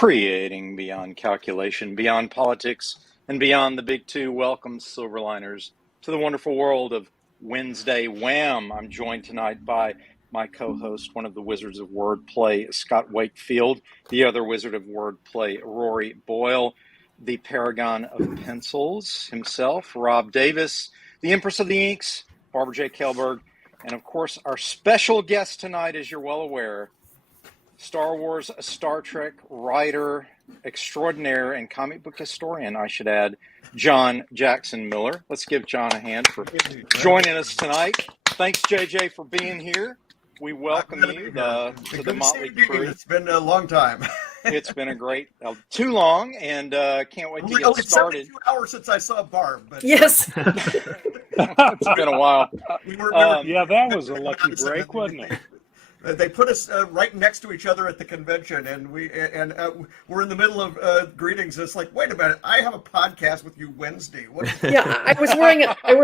Creating beyond calculation, beyond politics, and beyond the big two. Welcome, Silverliners, to the wonderful world of Wednesday Wham. I'm joined tonight by my co-host, one of the wizards of wordplay, Scott Wakefield, the other wizard of wordplay, Rory Boyle, the paragon of pencils himself, Rob Davis, the Empress of the Inks, Barbara J. Kelberg, and of course, our special guest tonight, as you're well aware, Star Wars, Star Trek writer extraordinaire and comic book historian, I should add, John Jackson Miller. Let's give John a hand for joining us tonight. Thanks, JJ, for being here. We welcome you to the Motley crew. It's been a long time. It's been a great, too long, and can't wait to get started. 72 hours since I saw Barb. But, yes. It's been a while. Yeah, that was a lucky break, wasn't it? They put us right next to each other at the convention, and we're in the middle of greetings. It's like, wait a minute, I have a podcast with you Wednesday. Yeah, I was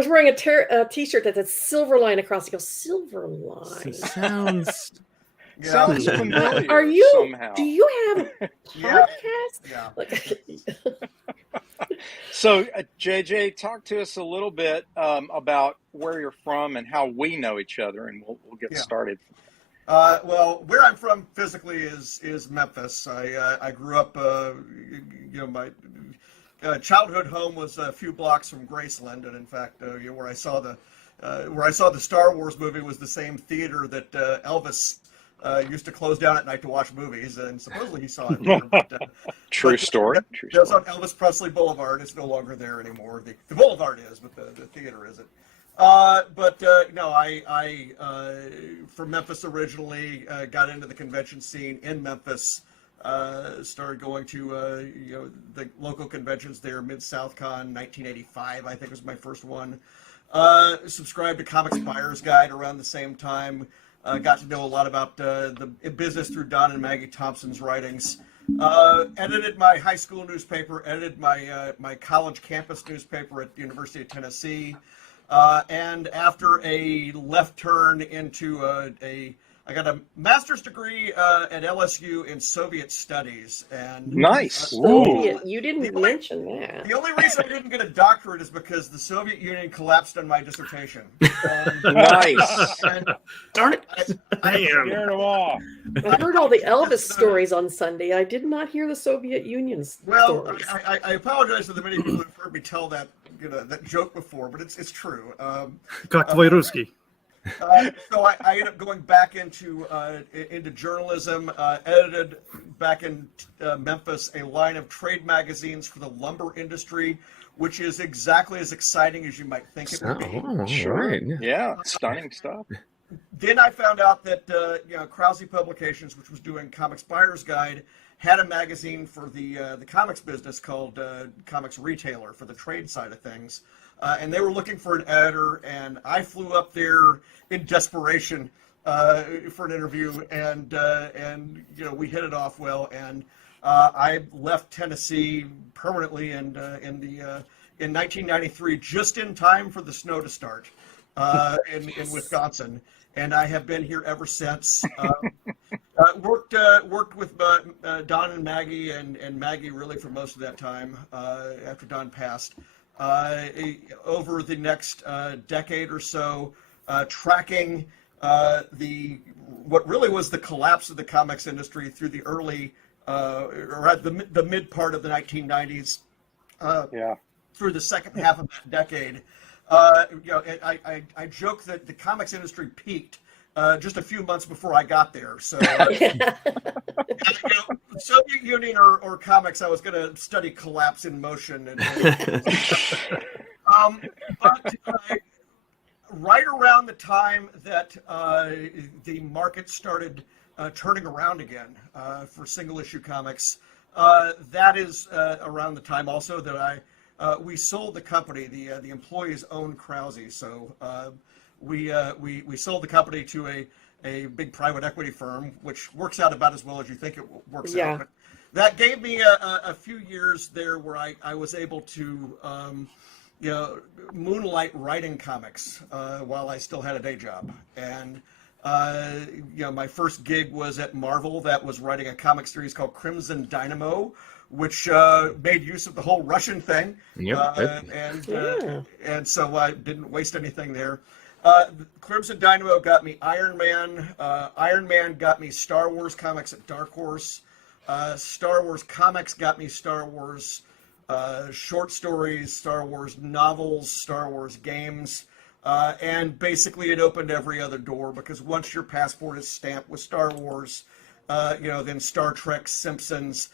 wearing a T-shirt that said Silverline across. It goes Silverline. Sounds familiar. Are you? Somehow. Do you have a podcast? Yeah. So, JJ, talk to us a little bit about where you're from and how we know each other, and we'll get started. Well, where I'm from physically is Memphis. I grew up, my childhood home was a few blocks from Graceland, and in fact, where I saw the Star Wars movie was the same theater that Elvis used to close down at night to watch movies, and supposedly he saw it there. True story. It was on Elvis Presley Boulevard. It's no longer there anymore. The boulevard is, but the theater isn't. I from Memphis originally, got into the convention scene in Memphis, started going to, the local conventions there, Mid-South Con, 1985, I think was my first one. Subscribed to Comics Buyer's Guide around the same time. Got to know a lot about the business through Don and Maggie Thompson's writings. Edited my high school newspaper, edited my college campus newspaper at the University of Tennessee. And after a left turn into I got a master's degree at LSU in Soviet Studies. And nice. Soviet, you didn't mention that. The only reason I didn't get a doctorate is because the Soviet Union collapsed on my dissertation. Nice. Darn it! I scared them off. I heard all the Elvis stories on Sunday. I did not hear the Soviet Union's stories. I apologize to the many people who've heard me tell that that joke before, but it's true. Как твой русский? So I ended up going back into journalism. Edited back in Memphis a line of trade magazines for the lumber industry, which is exactly as exciting as you might think it would be. Sure. Right. Yeah, stunning stuff. Then I found out that Krause Publications, which was doing Comics Buyer's Guide, had a magazine for the comics business called Comics Retailer for the trade side of things. And they were looking for an editor, and I flew up there in desperation for an interview, and we hit it off well. And I left Tennessee permanently in 1993, just in time for the snow to start in Wisconsin, and I have been here ever since. Worked with Don and Maggie, and Maggie really for most of that time after Don passed. Over the next decade or so, tracking what really was the collapse of the comics industry through the early or at the mid part of the 1990s, through the second half of that decade. I joke that the comics industry peaked just a few months before I got there. So, Soviet Union or comics, I was going to study collapse in motion. But right around the time that the market started turning around again for single issue comics, that is around the time also that we sold the company. The employees owned Krause, so we sold the company to a big private equity firm, which works out about as well as you think it works out. But that gave me a few years there where I was able to moonlight writing comics while I still had a day job. And My first gig was at Marvel. That was writing a comic series called Crimson Dynamo, which made use of the whole Russian thing. And so I didn't waste anything there. Crimson Dynamo got me Iron Man. Iron Man got me Star Wars comics at Dark Horse. Star Wars comics got me Star Wars short stories, Star Wars novels, Star Wars games. And basically it opened every other door, because once your passport is stamped with Star Wars, then Star Trek, Simpsons,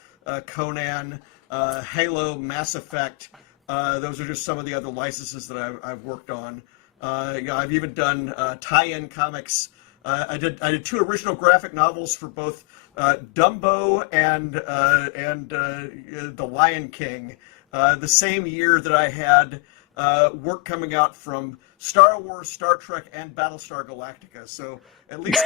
Conan, Halo, Mass Effect, those are just some of the other licenses that I've worked on. I've even done tie-in comics. I did 2 original graphic novels for both Dumbo and The Lion King, the same year that I had work coming out from Star Wars, Star Trek, and Battlestar Galactica. So at least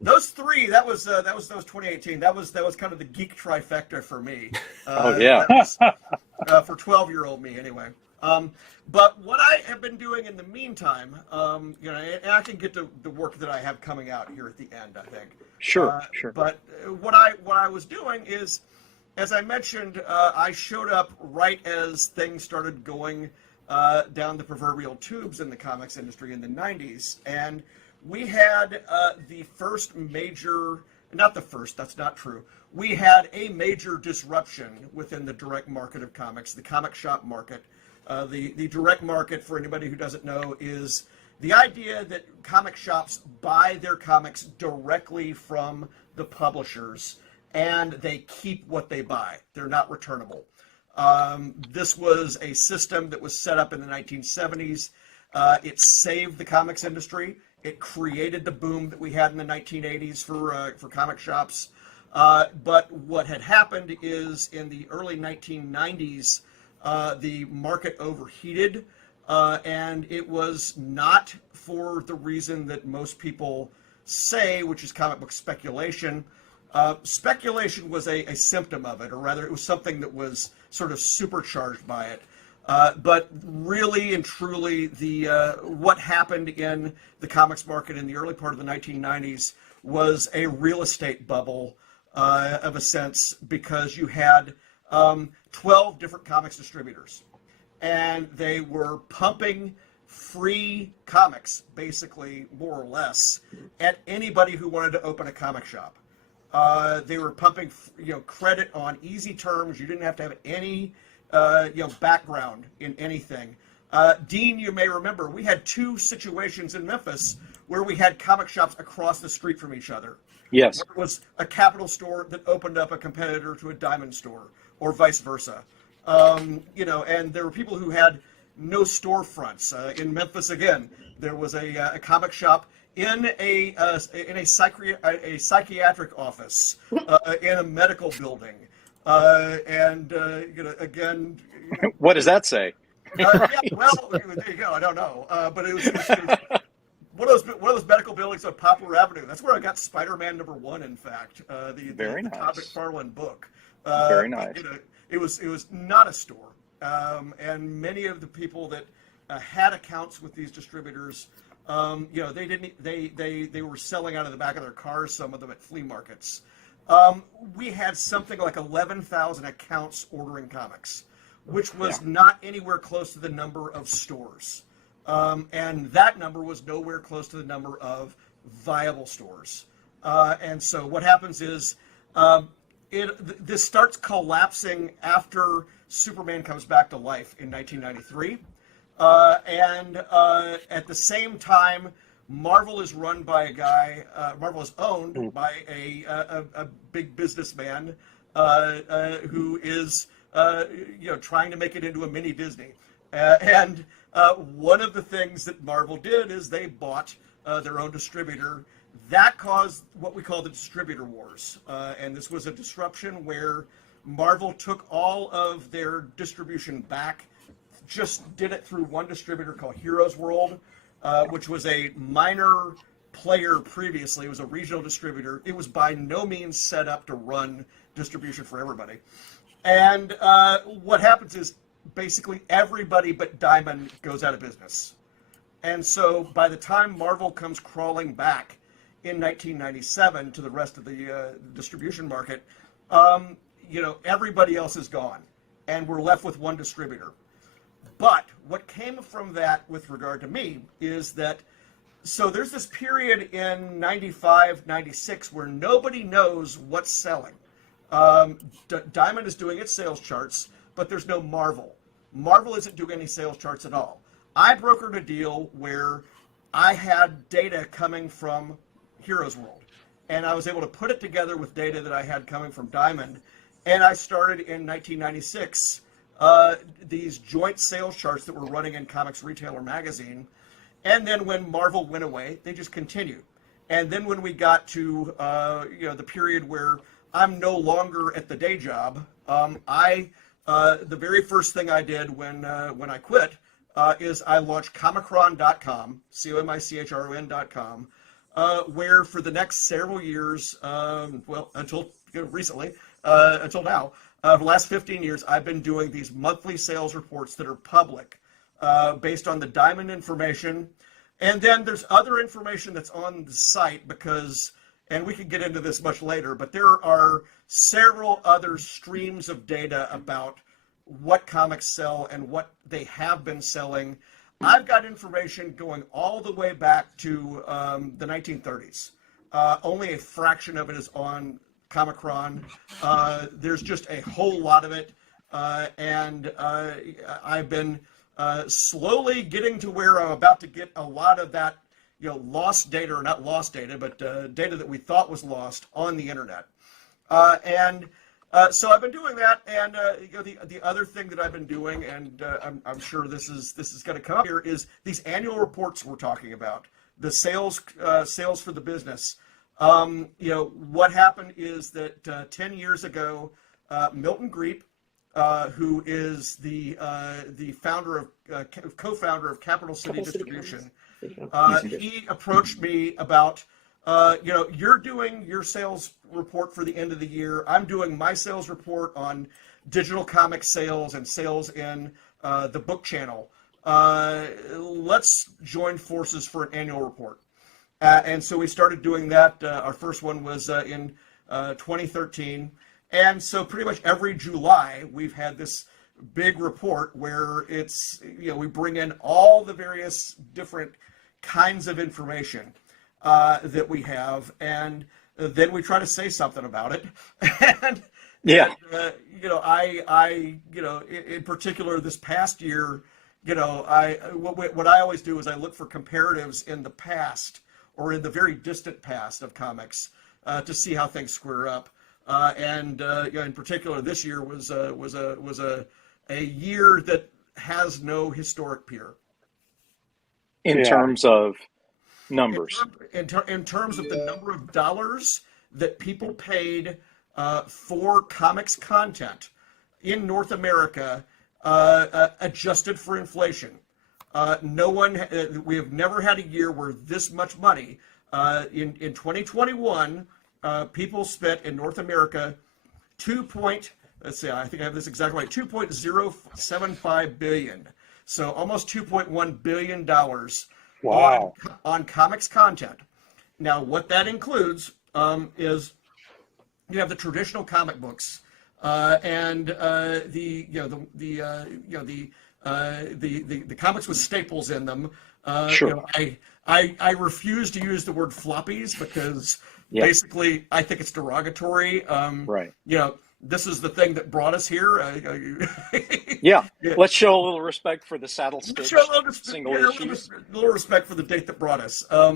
those 3, that was 2018. That was kind of the geek trifecta for me. For 12-year-old me, anyway. But what I have been doing in the meantime, and I can get to the work that I have coming out here at the end, I think. Sure. But what I was doing is, as I mentioned, I showed up right as things started going down the proverbial tubes in the comics industry in the 90s. And we had the first major, not the first, that's not true. We had a major disruption within the direct market of comics, the comic shop market. The direct market, for anybody who doesn't know, is the idea that comic shops buy their comics directly from the publishers, and they keep what they buy. They're not returnable. This was a system that was set up in the 1970s. It saved the comics industry. It created the boom that we had in the 1980s for comic shops. But what had happened is, in the early 1990s, the market overheated, and it was not for the reason that most people say, which is comic book speculation. Speculation was a symptom of it, or rather it was something that was sort of supercharged by it. But really and truly, what happened in the comics market in the early part of the 1990s was a real estate bubble, of a sense, because you had 12 different comics distributors, and they were pumping free comics, basically, more or less, at anybody who wanted to open a comic shop. They were pumping, credit on easy terms. You didn't have to have any, background in anything. Dean, you may remember, we had 2 situations in Memphis where we had comic shops across the street from each other. Yes. It was a Capital store that opened up a competitor to a Diamond store, or vice versa. And there were people who had no storefronts. In Memphis, again, there was a comic shop in a psychiatric office, in a medical building, again. What does that say? Well, there you go. I don't know, but it was one of those medical buildings on Poplar Avenue. That's where I got Spider-Man #1. In fact, the Todd McFarlane book. Very nice. It was not a store, and many of the people that had accounts with these distributors, they were selling out of the back of their cars. Some of them at flea markets. We had something like 11,000 accounts ordering comics, which was not anywhere close to the number of stores, and that number was nowhere close to the number of viable stores. And so what happens is, this starts collapsing after Superman comes back to life in 1993. And at the same time, Marvel is run by a guy, Marvel is owned by a big businessman who is, trying to make it into a mini Disney. And one of the things that Marvel did is they bought their own distributor. That caused what we call the distributor wars. And this was a disruption where Marvel took all of their distribution back, just did it through one distributor called Heroes World, which was a minor player previously. It was a regional distributor. It was by no means set up to run distribution for everybody. And what happens is basically everybody but Diamond goes out of business. And so by the time Marvel comes crawling back in 1997 to the rest of the distribution market, everybody else is gone, and we're left with one distributor. But what came from that with regard to me is that, so there's this period in 95, 96 where nobody knows what's selling. Diamond is doing its sales charts, but there's no Marvel. Marvel isn't doing any sales charts at all. I brokered a deal where I had data coming from Heroes World, and I was able to put it together with data that I had coming from Diamond, and I started in 1996 these joint sales charts that were running in Comics Retailer magazine. And then when Marvel went away, they just continued. And then when we got to the period where I'm no longer at the day job, the very first thing I did when I quit is I launched Comichron.com, Comichron.com, where for the next several years, until recently, until now, the last 15 years, I've been doing these monthly sales reports that are public, based on the Diamond information. And then there's other information that's on the site because, and we can get into this much later, but there are several other streams of data about what comics sell and what they have been selling. I've got information going all the way back to the 1930s. Only a fraction of it is on Comichron. There's just a whole lot of it. And I've been slowly getting to where I'm about to get a lot of that, lost data, or not lost data, but data that we thought was lost on the internet. So I've been doing that, and the other thing that I've been doing, and I'm sure this is going to come up here, is these annual reports we're talking about, the sales for the business. What happened is that 10 years ago, Milton Greep, who is the co-founder of Capital City Distribution, he approached me about, you're doing your sales report for the end of the year. I'm doing my sales report on digital comic sales and sales in the book channel. Let's join forces for an annual report. And so we started doing that. Our first one was in 2013. And so pretty much every July, we've had this big report where it's, we bring in all the various different kinds of information that we have, and then we try to say something about it. And, yeah, in particular this past year, what I always do is I look for comparatives in the past or in the very distant past of comics to see how things square up. In particular, this year was a year that has no historic peer in terms of numbers. In terms of the number of dollars that people paid for comics content in North America, adjusted for inflation. We have never had a year where this much money. In 2021, people spent in North America I think I have this exactly right, $2.075 billion. So almost $2.1 billion on comics content. Now, what that includes is you have the traditional comic books and the comics with staples in them. Sure. I refuse to use the word floppies because basically I think it's derogatory. Right. This is the thing that brought us here. Yeah. Let's show a little respect for the saddle stitch single issues. A little respect for the date that brought us. I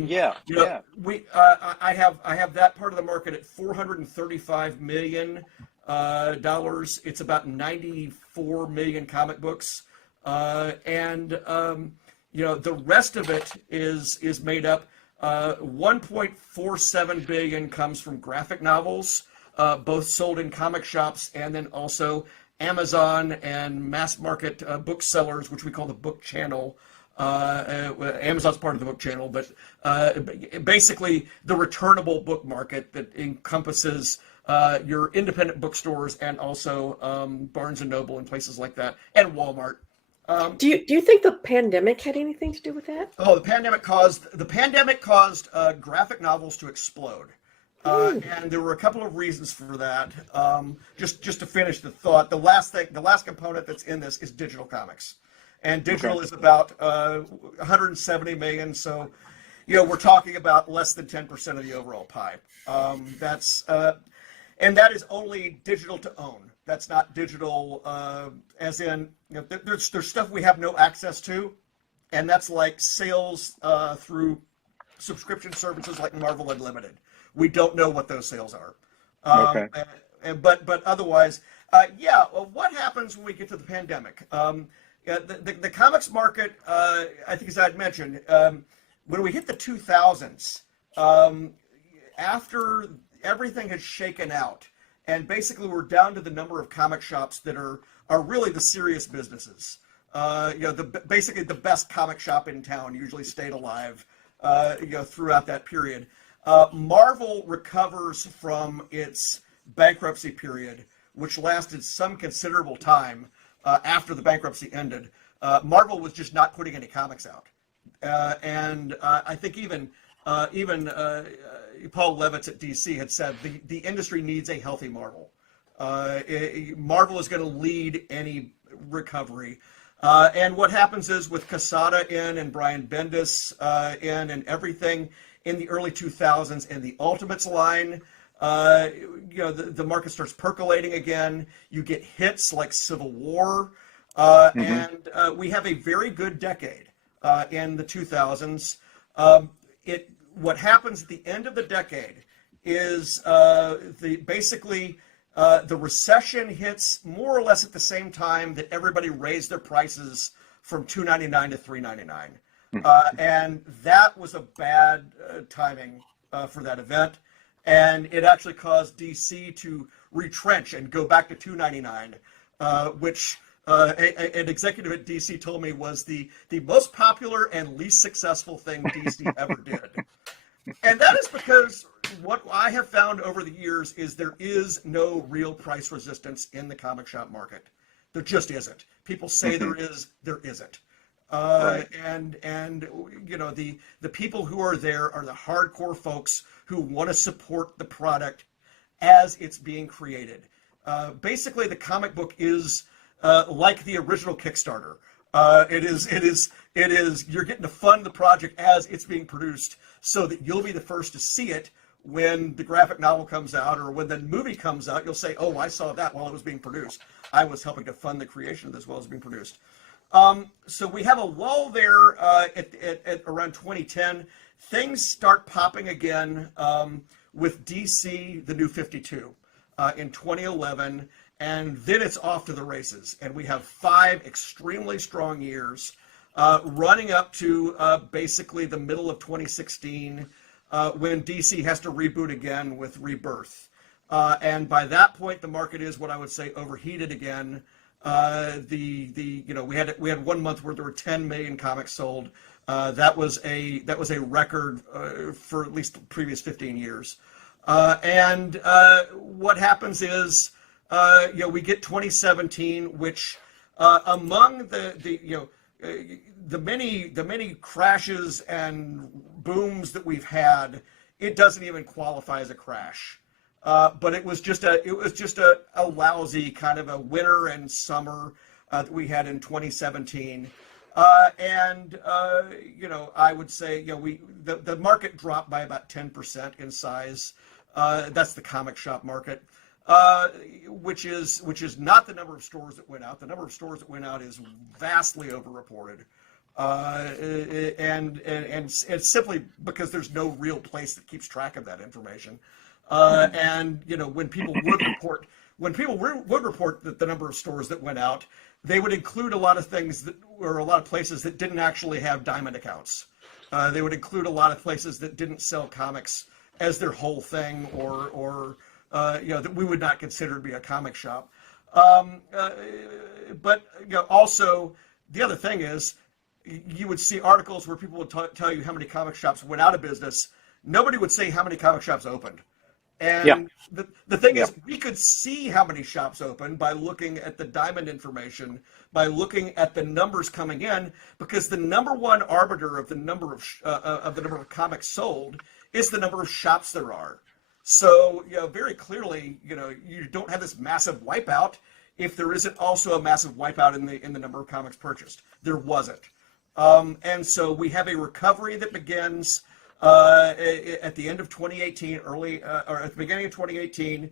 have that part of the market at $435 million. It's about 94 million comic books. The rest of it is made up. 1.47 billion comes from graphic novels, both sold in comic shops and then also Amazon and mass market booksellers, which we call the book channel. Amazon's part of the book channel, but basically the returnable book market that encompasses your independent bookstores and also Barnes and Noble and places like that, and Walmart. Do you think the pandemic had anything to do with that? Oh, the pandemic caused graphic novels to explode, and there were a couple of reasons for that. Just to finish the thought, the last component that's in this is digital comics, and digital is about 170 million. So, we're talking about less than 10% of the overall pie. And that is only digital to own. That's not digital, as in, there's stuff we have no access to, and that's like sales through subscription services like Marvel Unlimited. We don't know what those sales are. But otherwise, what happens when we get to the pandemic? The comics market, I think, as I'd mentioned, when we hit the 2000s, after everything had shaken out, and basically we're down to the number of comic shops that are really the serious businesses. Basically the best comic shop in town usually stayed alive, throughout that period. Marvel recovers from its bankruptcy period, which lasted some considerable time after the bankruptcy ended. Marvel was just not putting any comics out, and I think even Paul Levitz at DC had said the industry needs a healthy Marvel. Marvel is going to lead any recovery. And what happens is with Quesada in and Brian Bendis in and everything in the early 2000s and the Ultimates line, the market starts percolating again. You get hits like Civil War, and we have a very good decade in the 2000s. What happens at the end of the decade is the recession hits more or less at the same time that everybody raised their prices from $2.99 to $3.99, and that was a bad timing for that event, and it actually caused DC to retrench and go back to $2.99, which an executive at DC told me was the most popular and least successful thing DC ever did. And that is because what I have found over the years is there is no real price resistance in the comic shop market. There just isn't. People say there is, there isn't. Right. And the people who are there are the hardcore folks who want to support the product as it's being created. Basically, the comic book is like the original Kickstarter. It is. You're getting to fund the project as it's being produced, so that you'll be the first to see it when the graphic novel comes out, or when the movie comes out. You'll say, "Oh, I saw that while it was being produced. I was helping to fund the creation of this while it was being produced." So we have a lull there at around 2010. Things start popping again with DC, the New 52, in 2011. And then it's off to the races. And we have 5 extremely strong years running up to basically the middle of 2016 when DC has to reboot again with Rebirth. And by that point, the market is what I would say overheated again. We had 1 month where there were 10 million comics sold. That was a record for at least the previous 15 years. And what happens is, we get 2017, which among the many crashes and booms that we've had, it doesn't even qualify as a crash. But it was just a lousy kind of a winter and summer that we had in 2017. I would say the market dropped by about 10% in size. That's the comic shop market. Which is not the number of stores that went out. The number of stores that went out is vastly overreported, and it's simply because there's no real place that keeps track of that information. And when people would report that the number of stores that went out, they would include a lot of things or a lot of places that didn't actually have diamond accounts. They would include a lot of places that didn't sell comics as their whole thing, or that we would not consider to be a comic shop. But also the other thing is, you would see articles where people would tell you how many comic shops went out of business. Nobody would say how many comic shops opened. And the thing is, we could see how many shops open by looking at the Diamond information, by looking at the numbers coming in, because the number one arbiter of the number of comics sold is the number of shops there are. So, very clearly, you don't have this massive wipeout if there isn't also a massive wipeout in the number of comics purchased. There wasn't. And so we have a recovery that begins at the end of 2018, or at the beginning of 2018.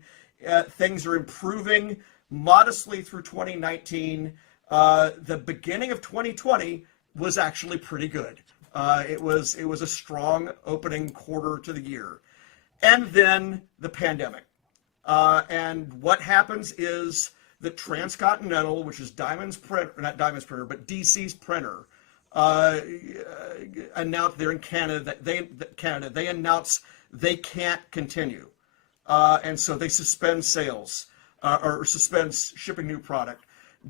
Things are improving modestly through 2019. The beginning of 2020 was actually pretty good. It was a strong opening quarter to the year. And then the pandemic. And what happens is that Transcontinental, which is Diamond's printer, not Diamond's printer, but DC's printer, announced they're in Canada. They announce they can't continue, and so they suspend sales or suspend shipping new product.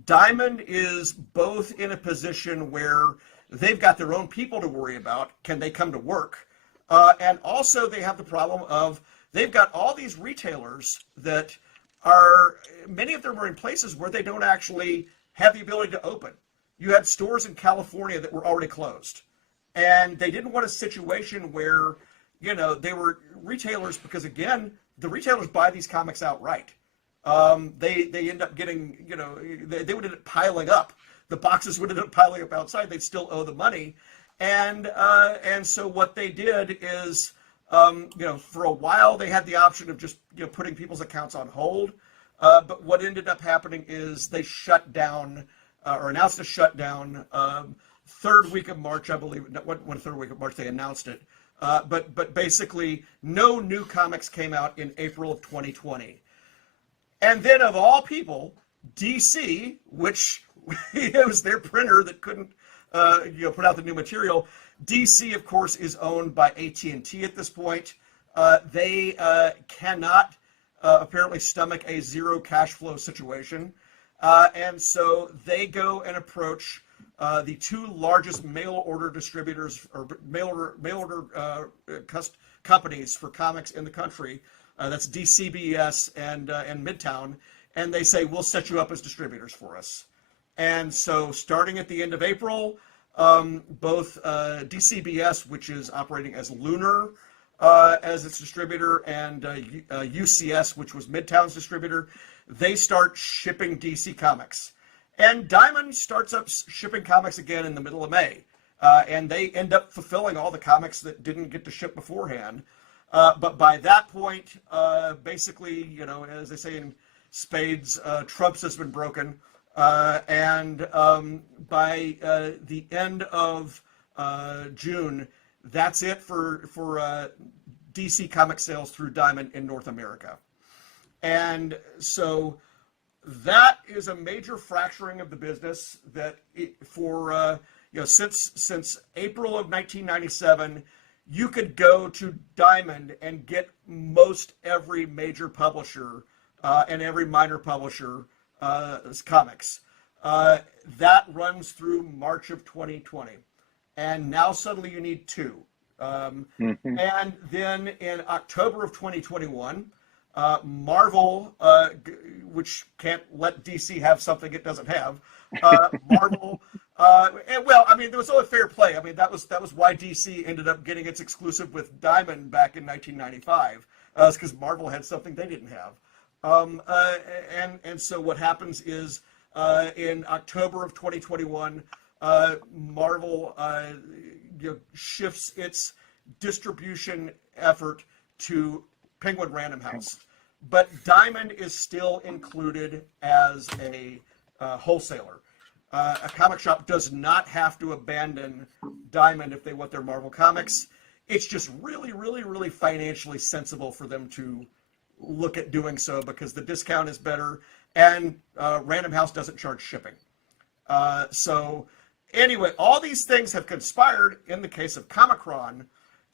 Diamond is both in a position where they've got their own people to worry about. Can they come to work? And also they have the problem of they've got all these retailers that many of them are in places where they don't actually have the ability to open. You had stores in California that were already closed, and they didn't want a situation where, they were retailers, because again, the retailers buy these comics outright. They end up getting, they would end up piling up. The boxes would end up piling up outside. They'd still owe the money. And so what they did is, for a while they had the option of just, putting people's accounts on hold. But what ended up happening is they shut down, or announced a shutdown, third week of March, I believe. When third week of March they announced it. But basically, no new comics came out in April of 2020. And then, of all people, DC, which it was their printer that couldn't, put out the new material. DC, of course, is owned by AT&T at this point. They cannot apparently stomach a zero cash flow situation. And so they go and approach the two largest mail order distributors, or mail order companies for comics in the country. That's DCBS and Midtown. And they say, we'll set you up as distributors for us. And so starting at the end of April, both DCBS, which is operating as Lunar as its distributor, and UCS, which was Midtown's distributor, they start shipping DC comics. And Diamond starts up shipping comics again in the middle of May. And they end up fulfilling all the comics that didn't get to ship beforehand. But by that point, basically, as they say in spades, Trump's has been broken. And by the end of June, that's it for DC comic sales through Diamond in North America. And so that is a major fracturing of the business that since April of 1997, you could go to Diamond and get most every major publisher and every minor publisher comics. That runs through March of 2020. And now suddenly you need two. And then in October of 2021, Marvel, which can't let DC have something it doesn't have, Marvel, there was only fair play. That was why DC ended up getting its exclusive with Diamond back in 1995, because Marvel had something they didn't have. And so what happens is in October of 2021, Marvel shifts its distribution effort to Penguin Random House, but Diamond is still included as a wholesaler. A comic shop does not have to abandon Diamond if they want their Marvel comics. It's just really, really, really financially sensible for them to look at doing so, because the discount is better, and Random House doesn't charge shipping. So anyway, all these things have conspired in the case of Comichron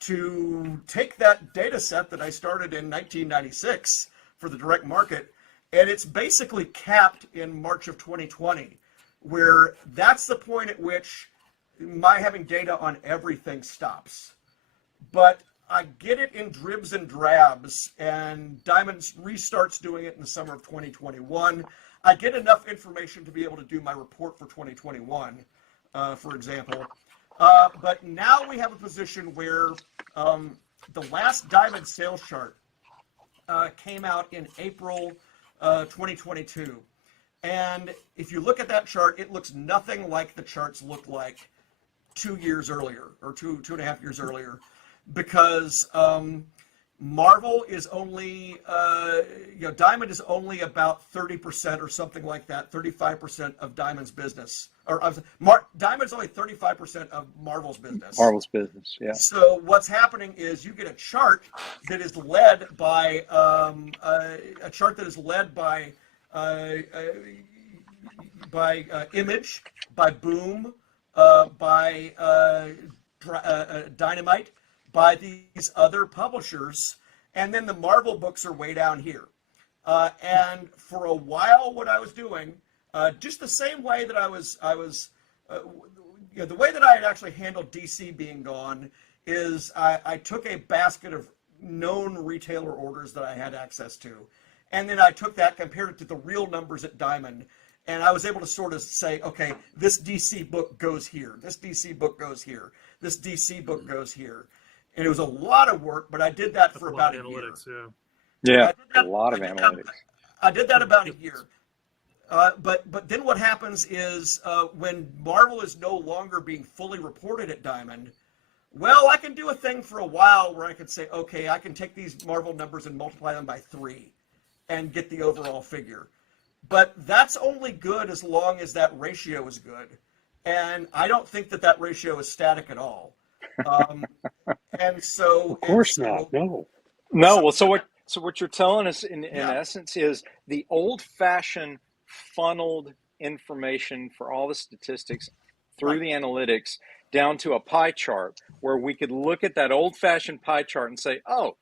to take that data set that I started in 1996 for the direct market, and it's basically capped in March of 2020, where that's the point at which my having data on everything stops. But I get it in dribs and drabs, and Diamond restarts doing it in the summer of 2021. I get enough information to be able to do my report for 2021, for example. But now we have a position where the last Diamond sales chart came out in April 2022. And if you look at that chart, it looks nothing like the charts looked like 2 years earlier, or two and a half years earlier, because Marvel is only, Diamond is only about 30% or something like that, 35% of Diamond's business. Diamond's only 35% of Marvel's business. Marvel's business, yeah. So what's happening is you get a chart that is led by Image, by Boom, by Dynamite, by these other publishers, and then the Marvel books are way down here. And for a while, what I was doing, just the same way that the way that I had actually handled DC being gone is I took a basket of known retailer orders that I had access to, and then I took that, compared it to the real numbers at Diamond, and I was able to sort of say, okay, this DC book goes here, this DC book goes here, this DC book goes here. And it was a lot of work, but I did that for about a year. Yeah, a lot of analytics. I did that about a year. But then what happens is when Marvel is no longer being fully reported at Diamond, well, I can do a thing for a while where I can say, okay, I can take these Marvel numbers and multiply them by 3 and get the overall figure. But that's only good as long as that ratio is good. And I don't think that ratio is static at all. And so, of course not. No. Well, so what you're telling us in essence is the old-fashioned funneled information for all the statistics through the analytics down to a pie chart, where we could look at that old-fashioned pie chart and say, oh,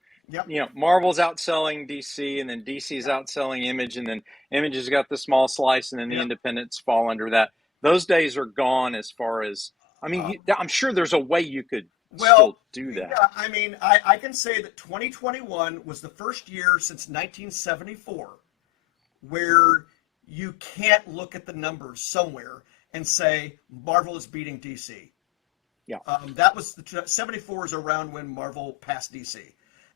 Marvel's outselling DC, and then DC's outselling Image, and then Image has got the small slice, and then the independents fall under that. Those days are gone. As far as, I mean, I'm sure there's a way you could still do that. Yeah, I mean, I can say that 2021 was the first year since 1974 where you can't look at the numbers somewhere and say Marvel is beating DC. Yeah. That was 74 is around when Marvel passed DC.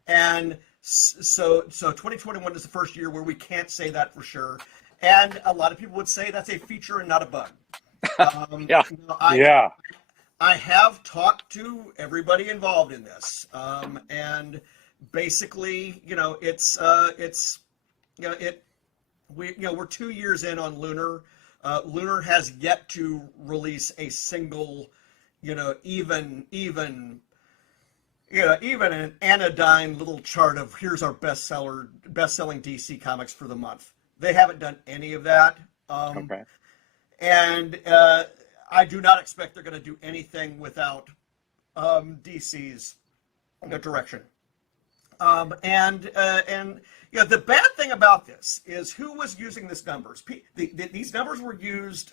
And so 2021 is the first year where we can't say that for sure. And a lot of people would say that's a feature and not a bug. I have talked to everybody involved in this, and basically, we're 2 years in on Lunar. Lunar has yet to release a single, even an anodyne little chart of here's our best-selling DC comics for the month. They haven't done any of that. Okay. And I do not expect they're going to do anything without DC's direction. And the bad thing about this is who was using these numbers. These numbers were used.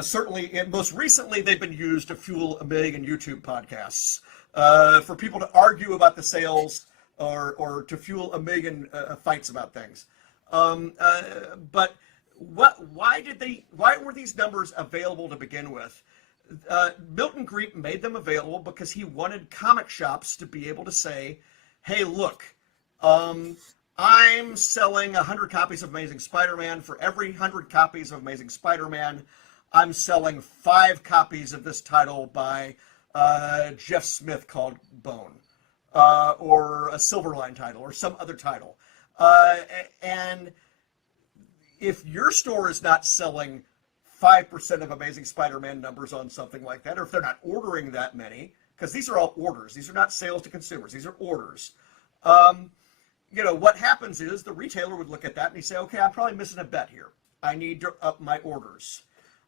Certainly, and most recently, they've been used to fuel a million YouTube podcasts for people to argue about the sales or to fuel a million fights about things. But why were these numbers available to begin with? Milton Greep made them available because he wanted comic shops to be able to say, hey, look, I'm selling 100 copies of Amazing Spider-Man. For every 100 copies of Amazing Spider-Man, I'm selling 5 copies of this title by Jeff Smith called Bone, or a Silverline title, or some other title. And if your store is not selling 5% of Amazing Spider-Man numbers on something like that, or if they're not ordering that many, because these are all orders. These are not sales to consumers. These are orders. What happens is the retailer would look at that and he'd say, okay, I'm probably missing a bet here. I need to up my orders.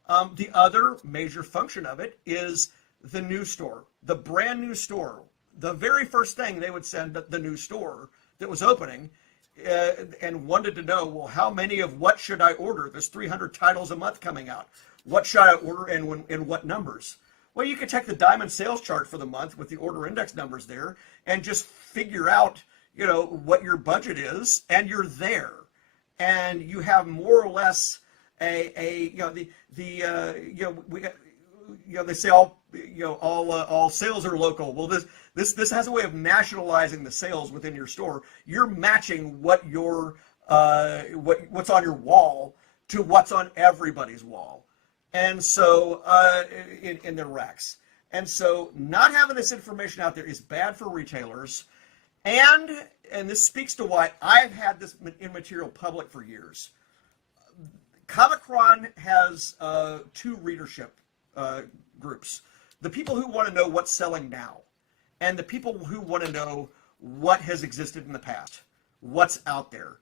The other major function of it is the new store, the brand new store. The very first thing they would send the new store that was opening and wanted to know, well, how many of what should I order? There's 300 titles a month coming out. What should I order and in what numbers? Well, you could take the diamond sales chart for the month with the order index numbers there and just figure out, what your budget is, and you're there. And you have more or less they say all sales are local. Well, this has a way of nationalizing the sales within your store. You're matching what your what's on your wall to what's on everybody's wall, and so in their racks. And so not having this information out there is bad for retailers, and this speaks to why I've had this immaterial public for years. Comichron has two readership groups: the people who want to know what's selling now, and the people who want to know what has existed in the past, what's out there.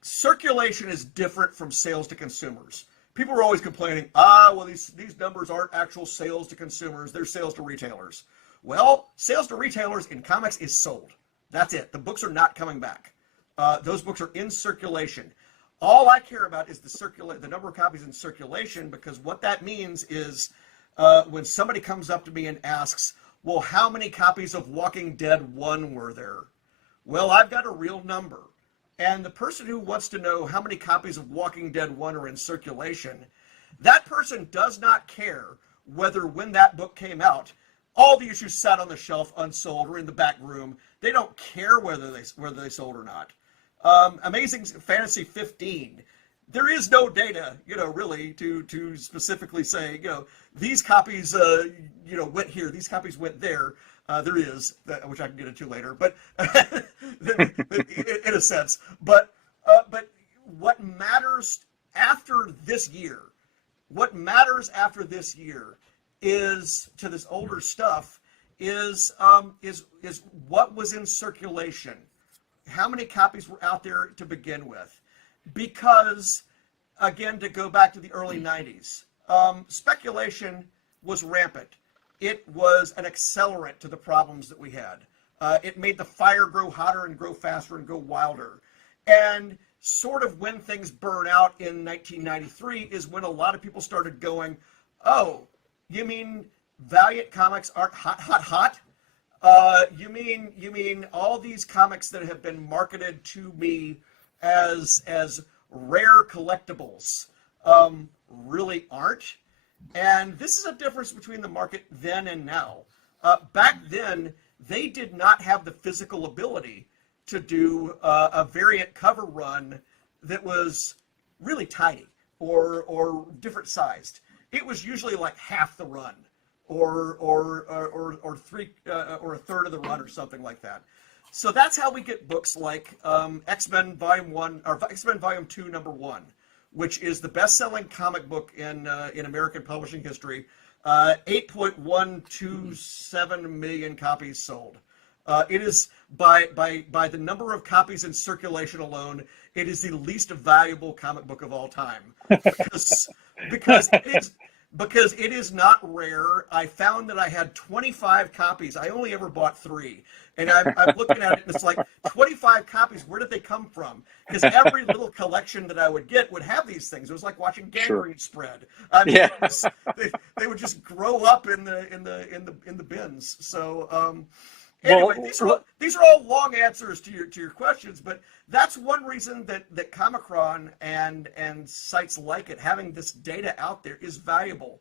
Circulation is different from sales to consumers. People are always complaining, well, these numbers aren't actual sales to consumers, they're sales to retailers. Well, sales to retailers in comics is sold. That's it. The books are not coming back. Those books are in circulation. All I care about is the number of copies in circulation, because what that means is when somebody comes up to me and asks, well, how many copies of Walking Dead 1 were there? Well, I've got a real number. And the person who wants to know how many copies of Walking Dead 1 are in circulation, that person does not care whether when that book came out, all the issues sat on the shelf unsold or in the back room. They don't care whether they sold or not. Amazing Fantasy 15, there is no data, really to specifically say, these copies, went here, these copies went there. There is, which I can get into later, but in a sense. But what matters after this year, is to this older stuff is what was in circulation. How many copies were out there to begin with? Because, again, to go back to the early 90s, speculation was rampant. It was an accelerant to the problems that we had. It made the fire grow hotter and grow faster and go wilder. And sort of when things burn out in 1993 is when a lot of people started going, oh, you mean Valiant comics aren't hot? You mean all these comics that have been marketed to me as rare collectibles really aren't? And this is a difference between the market then and now. Back then, they did not have the physical ability to do a variant cover run that was really tiny or different sized. It was usually like half the run, or three or a third of the run, or something like that. So that's how we get books like X-Men Volume 1 or X-Men Volume 2 Number 1, which is the best-selling comic book in American publishing history. 8.127 million copies sold. It is by the number of copies in circulation alone, it is the least valuable comic book of all time because it is not rare. I found that I had 25 copies. I only ever bought 3. And I'm looking at it, and it's like 25 copies. Where did they come from? Because every little collection that I would get would have these things. It was like watching gangrene spread. I mean, Yeah. they would just grow up in the bins. So anyway, these are all long answers to your questions, but that's one reason that Comichron and sites like it, having this data out there, is valuable.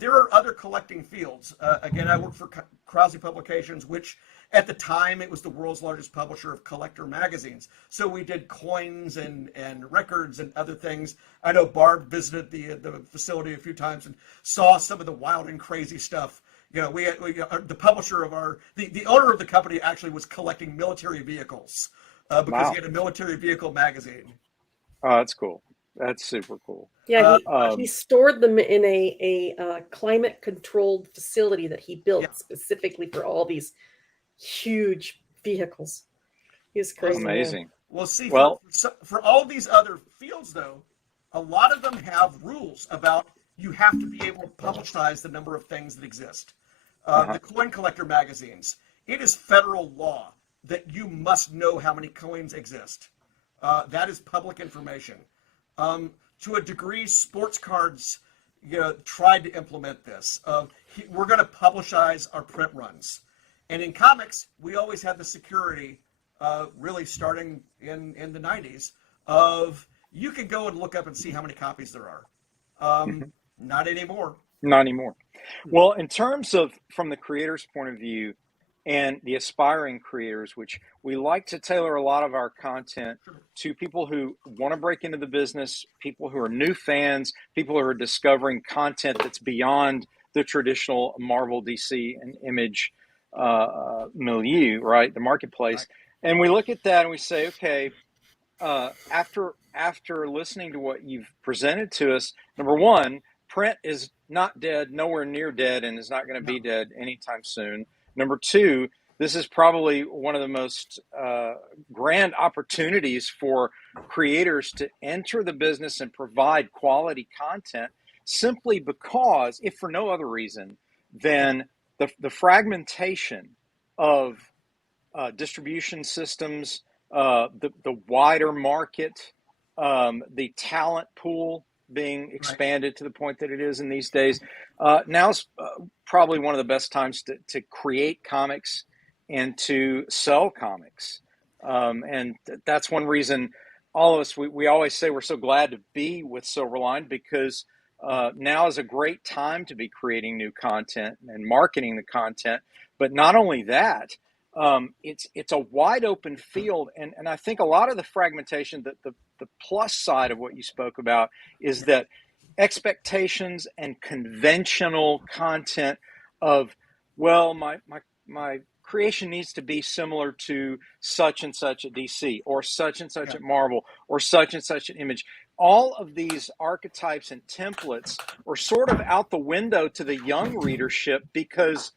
There are other collecting fields. Again, I work for Krause Publications, which at the time it was the world's largest publisher of collector magazines. So we did coins and records and other things. I know Barb visited the facility a few times and saw some of the wild and crazy stuff. We the publisher of the owner of the company actually was collecting military vehicles because he had a military vehicle magazine. Oh, that's cool. That's super cool. Yeah, he stored them in a climate-controlled facility that he built specifically for all these huge vehicles. He's crazy. Amazing. Man. Well, see, for all these other fields, though, a lot of them have rules about you have to be able to publicize the number of things that exist. The coin collector magazines, it is federal law that you must know how many coins exist. That is public information. To a degree, sports cards, tried to implement this. We're going to publicize our print runs. And in comics, we always had the security, really starting in the 90s, of you can go and look up and see how many copies there are. Not anymore. Not anymore. Well, in terms of from the creator's point of view and the aspiring creators, which we like to tailor a lot of our content to people who want to break into the business, people who are new fans, people who are discovering content that's beyond the traditional Marvel, DC, and Image milieu, right? The marketplace. Right. And we look at that and we say, okay, after listening to what you've presented to us, number one, print is not dead, nowhere near dead, and is not going to be dead anytime soon. Number two, this is probably one of the most grand opportunities for creators to enter the business and provide quality content, simply because, if for no other reason, than the fragmentation of distribution systems, the wider market, the talent pool being expanded to the point that it is in these days. Now's probably one of the best times to create comics and to sell comics. And that's one reason all of us, we always say we're so glad to be with Silverline, because now is a great time to be creating new content and marketing the content. But not only that, it's a wide open field. And I think a lot of the fragmentation, the plus side of what you spoke about, is that expectations and conventional content of, well, my creation needs to be similar to such and such at DC, or such and such at Marvel, or such and such at Image. All of these archetypes and templates are sort of out the window to the young readership, because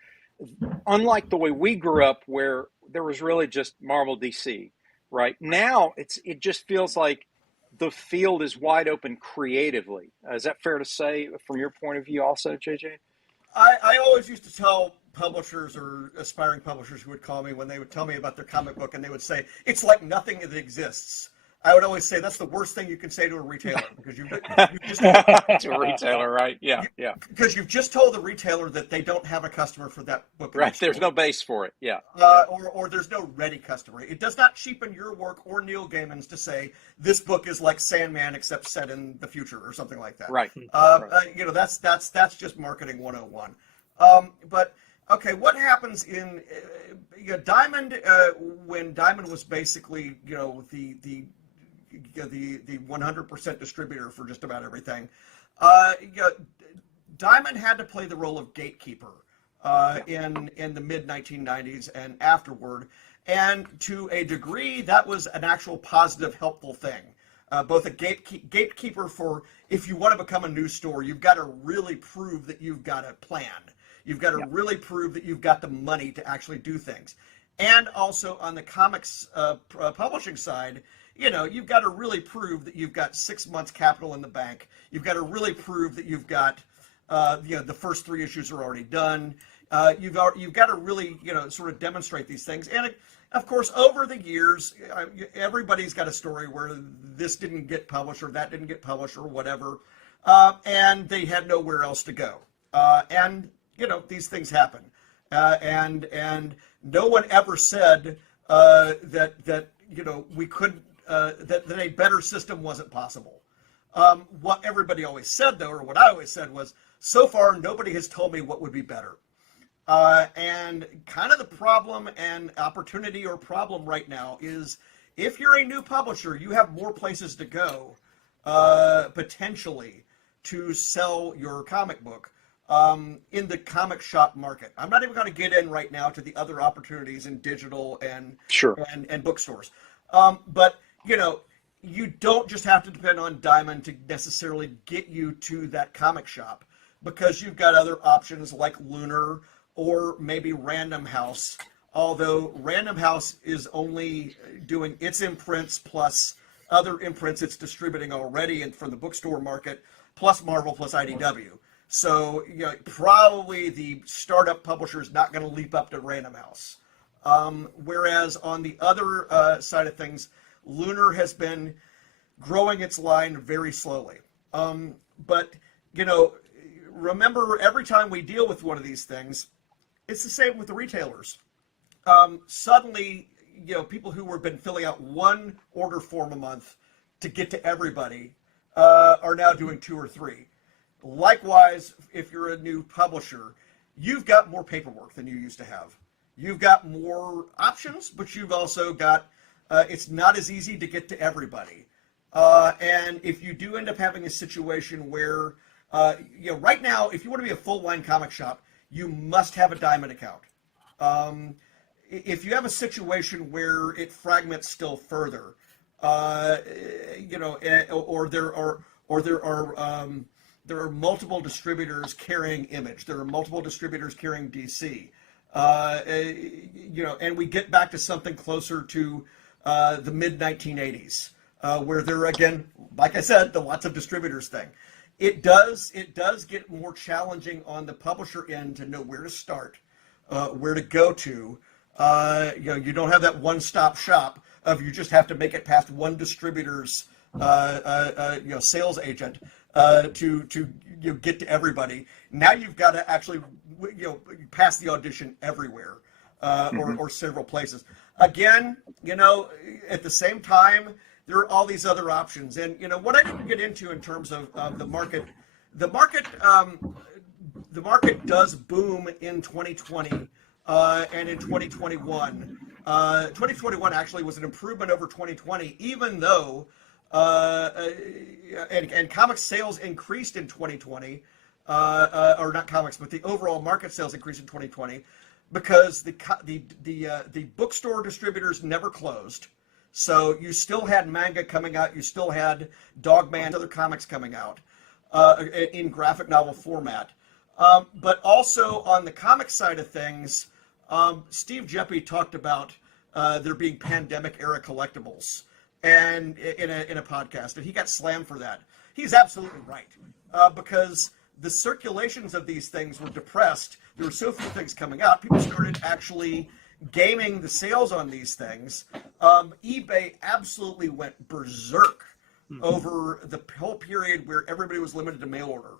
unlike the way we grew up, where there was really just Marvel, DC, right? Now it just feels like the field is wide open creatively. Is that fair to say from your point of view also, JJ? I always used to tell publishers or aspiring publishers who would call me when they would tell me about their comic book, and they would say, it's like nothing that exists. I would always say that's the worst thing you can say to a retailer, because you just to a retailer, right? Yeah, because you've just told the retailer that they don't have a customer for that book. Right, there's no base for it. Yeah. Or there's no ready customer. It does not cheapen your work or Neil Gaiman's to say this book is like Sandman except set in the future or something like that. Right. That's just marketing 101. But okay, what happens in Diamond when Diamond was basically the 100% distributor for just about everything? Diamond had to play the role of gatekeeper in the mid 1990s and afterward, and to a degree that was an actual positive, helpful thing. Both a gatekeeper for, if you want to become a news store, you've got to really prove that you've got a plan. You've got to really prove that you've got the money to actually do things. And also on the comics publishing side, you've got to really prove that you've got 6 months capital in the bank. You've got to really prove that you've got, the first 3 issues are already done. You've got to really, sort of demonstrate these things. And of course, over the years, everybody's got a story where this didn't get published or that didn't get published or whatever, and they had nowhere else to go. And these things happen, and no one ever said that we couldn't. That a better system wasn't possible. What everybody always said, though, or what I always said was, so far nobody has told me what would be better. And kind of the problem and opportunity or problem right now is, if you're a new publisher, you have more places to go, potentially, to sell your comic book in the comic shop market. I'm not even going to get in right now to the other opportunities in digital and bookstores. But you don't just have to depend on Diamond to necessarily get you to that comic shop, because you've got other options like Lunar or maybe Random House, although Random House is only doing its imprints plus other imprints it's distributing already and from the bookstore market, plus Marvel plus IDW. So probably the startup publisher is not going to leap up to Random House. Whereas on the other side of things, Lunar has been growing its line very slowly. But remember, every time we deal with one of these things, it's the same with the retailers. Suddenly, people who have been filling out one order form a month to get to everybody are now doing 2 or 3. Likewise, if you're a new publisher, you've got more paperwork than you used to have. You've got more options, but you've also got, it's not as easy to get to everybody. And if you do end up having a situation where, right now, if you want to be a full-line comic shop, you must have a Diamond account. If you have a situation where it fragments still further, or there are multiple distributors carrying Image, there are multiple distributors carrying DC, and we get back to something closer to the mid-1980s, where there, again, like I said, the lots of distributors thing. It does get more challenging on the publisher end to know where to start, where to go to. You don't have that one-stop shop of you just have to make it past one distributor's sales agent to get to everybody. Now you've got to actually pass the audition everywhere, or several places. Again, at the same time, there are all these other options. And what I didn't get into in terms of the market does boom in 2020 and in 2021. 2021 actually was an improvement over 2020, even though and comic sales increased in 2020, or not comics, but the overall market sales increased in 2020 because the bookstore distributors never closed. So you still had manga coming out, you still had Dogman, other comics coming out in graphic novel format. But also on the comic side of things, Steve Jeppy talked about there being pandemic era collectibles, and in a podcast, and he got slammed for that. He's absolutely right, because the circulations of these things were depressed. There were so few things coming out. People started actually gaming the sales on these things. eBay absolutely went berserk over the whole period where everybody was limited to mail order.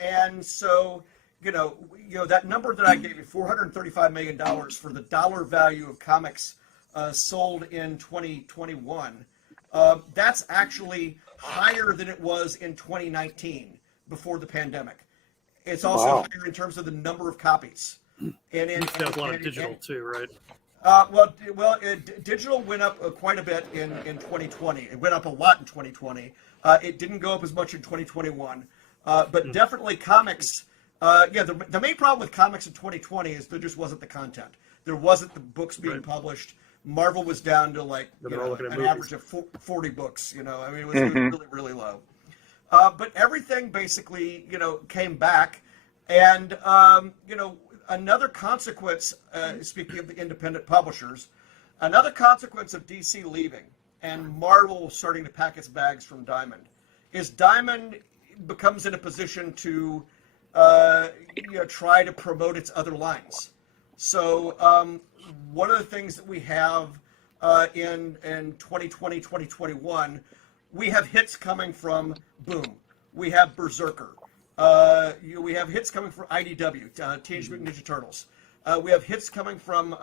And so, that number that I gave you, $435 million for the dollar value of comics sold in 2021, that's actually higher than it was in 2019 before the pandemic. It's also higher in terms of the number of copies. And a lot of digital too, right? Digital went up quite a bit in 2020. It went up a lot in 2020. It didn't go up as much in 2021. But definitely comics. The main problem with comics in 2020 is there just wasn't the content. There wasn't the books being published. Marvel was down to an average of 40 books. It was really, really low. But everything basically, came back. And, another consequence, speaking of the independent publishers, another consequence of DC leaving and Marvel starting to pack its bags from Diamond is Diamond becomes in a position to try to promote its other lines. So one of the things that we have in 2020, 2021, we have hits coming from Boom. We have Berserker. We have hits coming from IDW, Teenage Mutant Ninja Turtles. We have hits coming from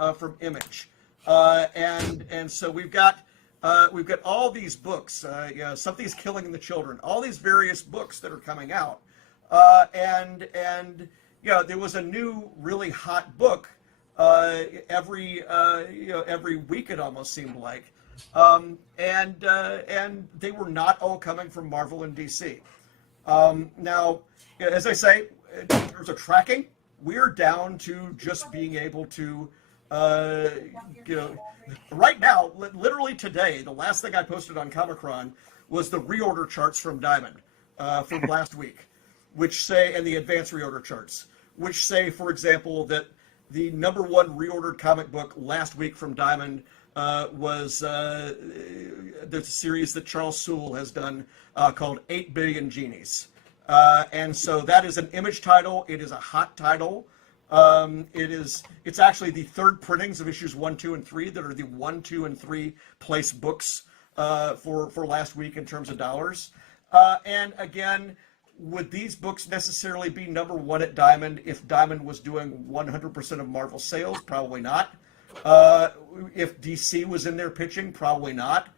Image, and so we've got all these books. Something's killing the children. All these various books that are coming out, and there was a new really hot book every week. It almost seemed like, and they were not all coming from Marvel and DC. Now, as I say, in terms of tracking, we're down to just being able to, right now, literally today, the last thing I posted on Comichron was the reorder charts from Diamond from last week, which say, and the advanced reorder charts, which say, for example, that the #1 reordered comic book last week from Diamond was the series that Charles Soule has done called 8 Billion Genies. And so that is an Image title. It is a hot title. It's actually the third printings of issues 1, 2, and 3 that are the 1, 2, and 3 place books for last week in terms of dollars. And again, would these books necessarily be number one at Diamond if Diamond was doing 100% of Marvel sales? Probably not. If DC was in there pitching, probably not.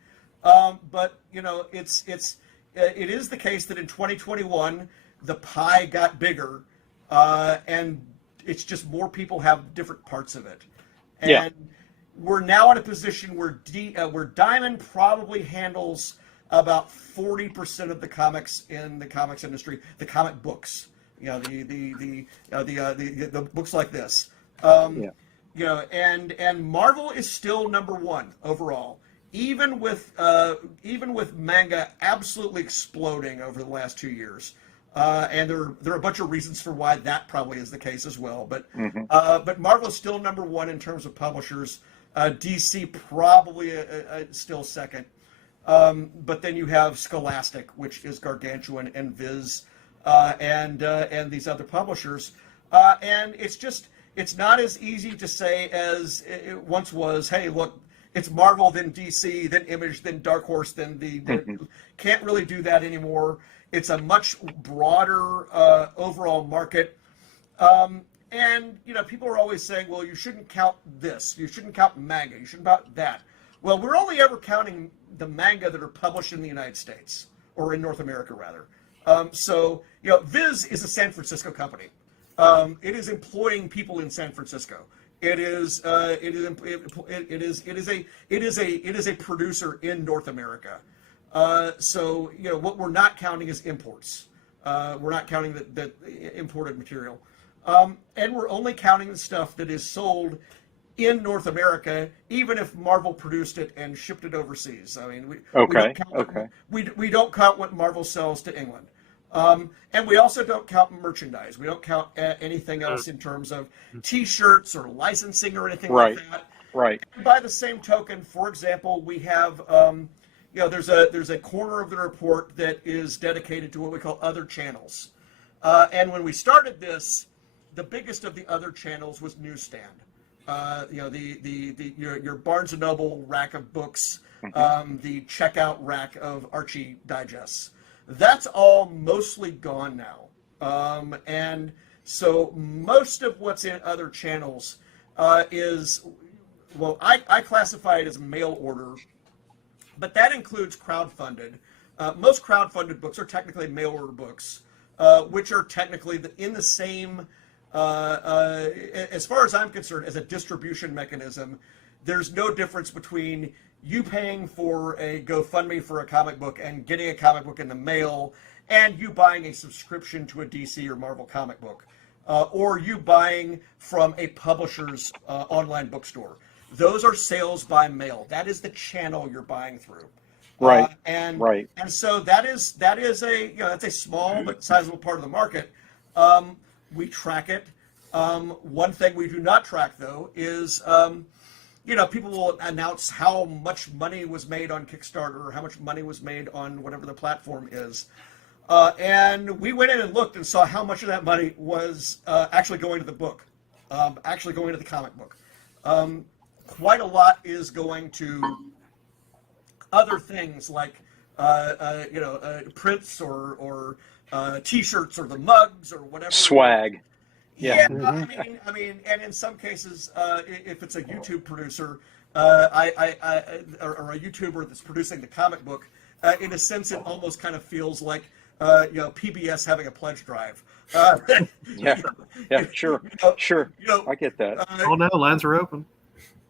But you know, it is the case that in 2021 the pie got bigger, and it's just more people have different parts of it, and we're now in a position where Diamond probably handles about 40% of the comics in the comics industry, the comic books, you know, the books like this. You know, and Marvel is still number one overall, even with manga absolutely exploding over the last 2 years. And there are a bunch of reasons for why that probably is the case as well. But but Marvel is still number one in terms of publishers. DC probably still second. But then you have Scholastic, which is gargantuan, and Viz, and these other publishers. And it's not as easy to say as it once was. Hey, look, it's Marvel, then DC, then Image, then Dark Horse, then can't really do that anymore. It's a much broader overall market. And, you know, people are always saying, well, you shouldn't count this. You shouldn't count manga. You shouldn't count that. Well, we're only ever counting the manga that are published in the United States, or in North America, rather. So, you know, Viz is a San Francisco company. It is employing people in San Francisco. It is a producer in North America. So, you know, what we're not counting is imports. We're not counting the imported material. And we're only counting the stuff that is sold in North America, even if Marvel produced it and shipped it overseas. I mean, we don't count what Marvel sells to England. And we also don't count merchandise. We don't count anything else in terms of T-shirts or licensing or anything like that. Right. And by the same token, for example, we have you know, there's a corner of the report that is dedicated to what we call other channels. And when we started this, the biggest of the other channels was Newsstand. You know, your Barnes & Noble rack of books, the checkout rack of Archie digests. That's all mostly gone now. And so most of what's in other channels is, well, I classify it as mail order, but that includes crowdfunded. Most crowdfunded books are technically mail order books, which are technically in the same, as far as I'm concerned, as a distribution mechanism. There's no difference between you paying for a GoFundMe for a comic book and getting a comic book in the mail, and you buying a subscription to a DC or Marvel comic book, or you buying from a publisher's online bookstore. Those are sales by mail. That is the channel you're buying through. Right. And so that's a small but sizable part of the market. We track it. One thing we do not track, though, is you know, people will announce how much money was made on Kickstarter or how much money was made on whatever the platform is. And we went in and looked and saw how much of that money was actually going to the book, actually going to the comic book. Quite a lot is going to other things like you know, prints or T-shirts or the mugs or whatever. Swag. Yeah, I mean, and in some cases, if it's a YouTube producer, or a YouTuber that's producing the comic book, in a sense, it almost kind of feels like you know, PBS having a pledge drive. Sure. You know, I get that. Oh no, lines are open.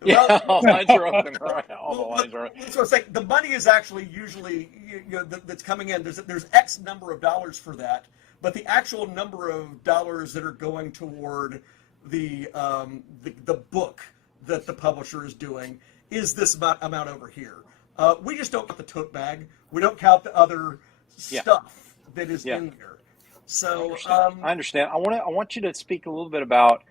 Yeah, all lines are open. Right, all the lines are open. So it's like the money is actually usually, you know, that's coming in. There's X number of dollars for that, but the actual number of dollars that are going toward the book that the publisher is doing is this amount over here. We just don't count the tote bag. We don't count the other stuff that is in there. So I understand. I want you to speak a little bit about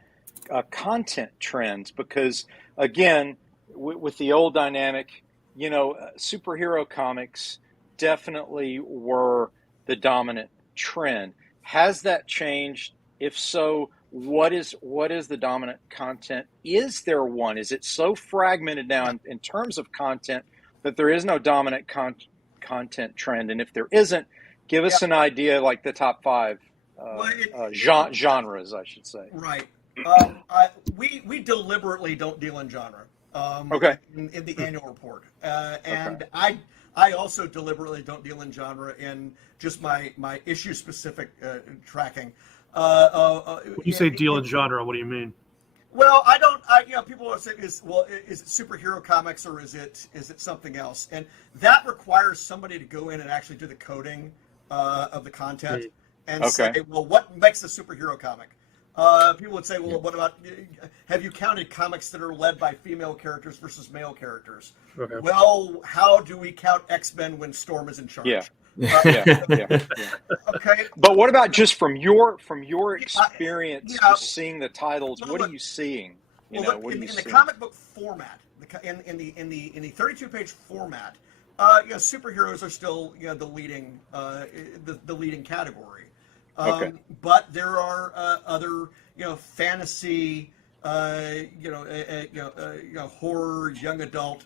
content trends, because again, with the old dynamic, you know, superhero comics definitely were the dominant trend. Has that changed? If so, what is the dominant content? Is there one? Is it so fragmented now in terms of content that there is no dominant content trend? And if there isn't, Give us an idea, like the top five Well, genres, I should say. right. We deliberately don't deal in genre Okay. in the annual report, and Okay. I also deliberately don't deal in genre in just my issue specific tracking. When you say deal in genre, what do you mean? Well, I don't. People will say, is it superhero comics or is it something else? And that requires somebody to go in and actually do the coding of the content and say, well, what makes a superhero comic? People would say, well, what about? Have you counted comics that are led by female characters versus male characters? Okay. Well, how do we count X-Men when Storm is in charge? Yeah. Okay. But what about just from your experience, just seeing the titles? What are you seeing? In the comic book format, in the 32-page format, superheroes are still the leading category. But there are other fantasy, horror, young adult,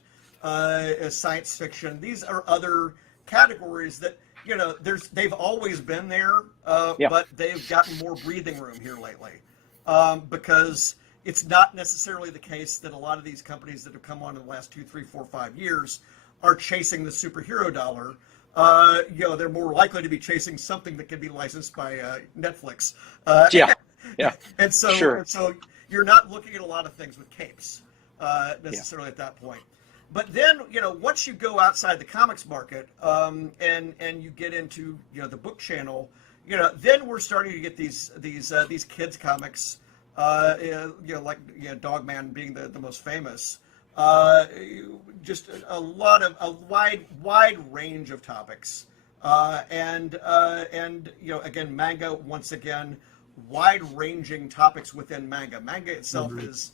science fiction. These are other categories that they've always been there, but they've gotten more breathing room here lately, because it's not necessarily the case that a lot of these companies that have come on in the last 2, 3, 4, 5 years are chasing the superhero dollar. They're more likely to be chasing something that can be licensed by Netflix. And so you're not looking at a lot of things with capes necessarily at that point. But then, once you go outside the comics market and you get into the book channel, then we're starting to get these kids comics, like Dogman being the most famous. Just a wide range of topics, and again, manga, once again, wide-ranging topics within manga. Manga itself is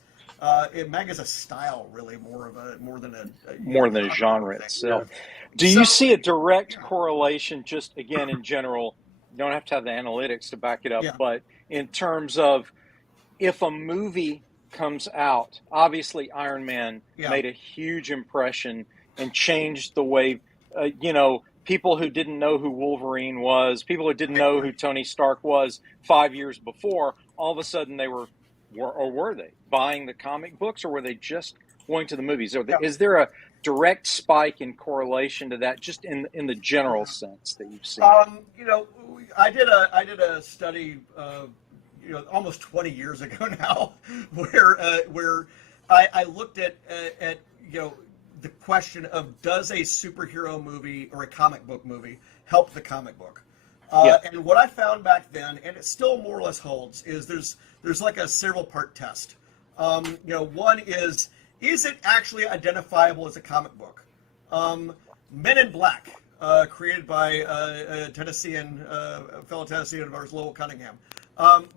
manga's a style, really, more than a genre itself. Do you see a direct correlation, just again in general? You don't have to have the analytics to back it up, but in terms of if a movie comes out, obviously Iron Man made a huge impression and changed the way, people who didn't know who Wolverine was, people who didn't know who Tony Stark was 5 years before, all of a sudden they were they buying the comic books, or were they just going to the movies? Is there a direct spike in correlation to that, just in the general sense that you've seen? I did a study almost 20 years ago now, where I looked at the question of, does a superhero movie or a comic book movie help the comic book? And what I found back then, and it still more or less holds, is there's like a several part test. One is it actually identifiable as a comic book? Men in Black, created by a fellow Tennessean of ours, Lowell Cunningham.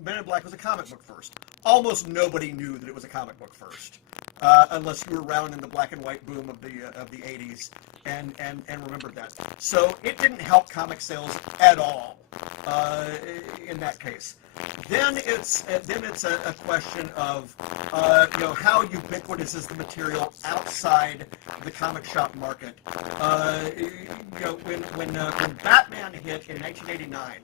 Men in Black was a comic book first. Almost nobody knew that it was a comic book first, unless you were around in the black and white boom of the 80s and remembered that. So it didn't help comic sales at all in that case. Then it's a question of how ubiquitous is the material outside the comic shop market. When Batman hit in 1989,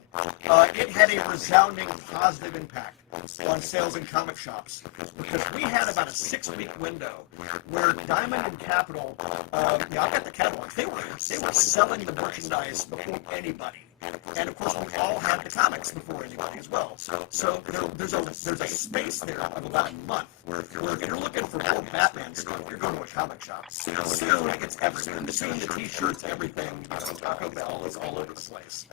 it had a resounding positive impact on sales in comic shops, because we had about a 6-week window where Diamond and Capital, I've got the catalogs, they were selling the merchandise before anybody. And of course, we all had the comics before anybody as well. So there's a space there of about a month where if you're looking for more Batman stuff, you're going to a comic shop. Soon it's everything. Soon the T-shirts, everything. Taco Bell is all over the place.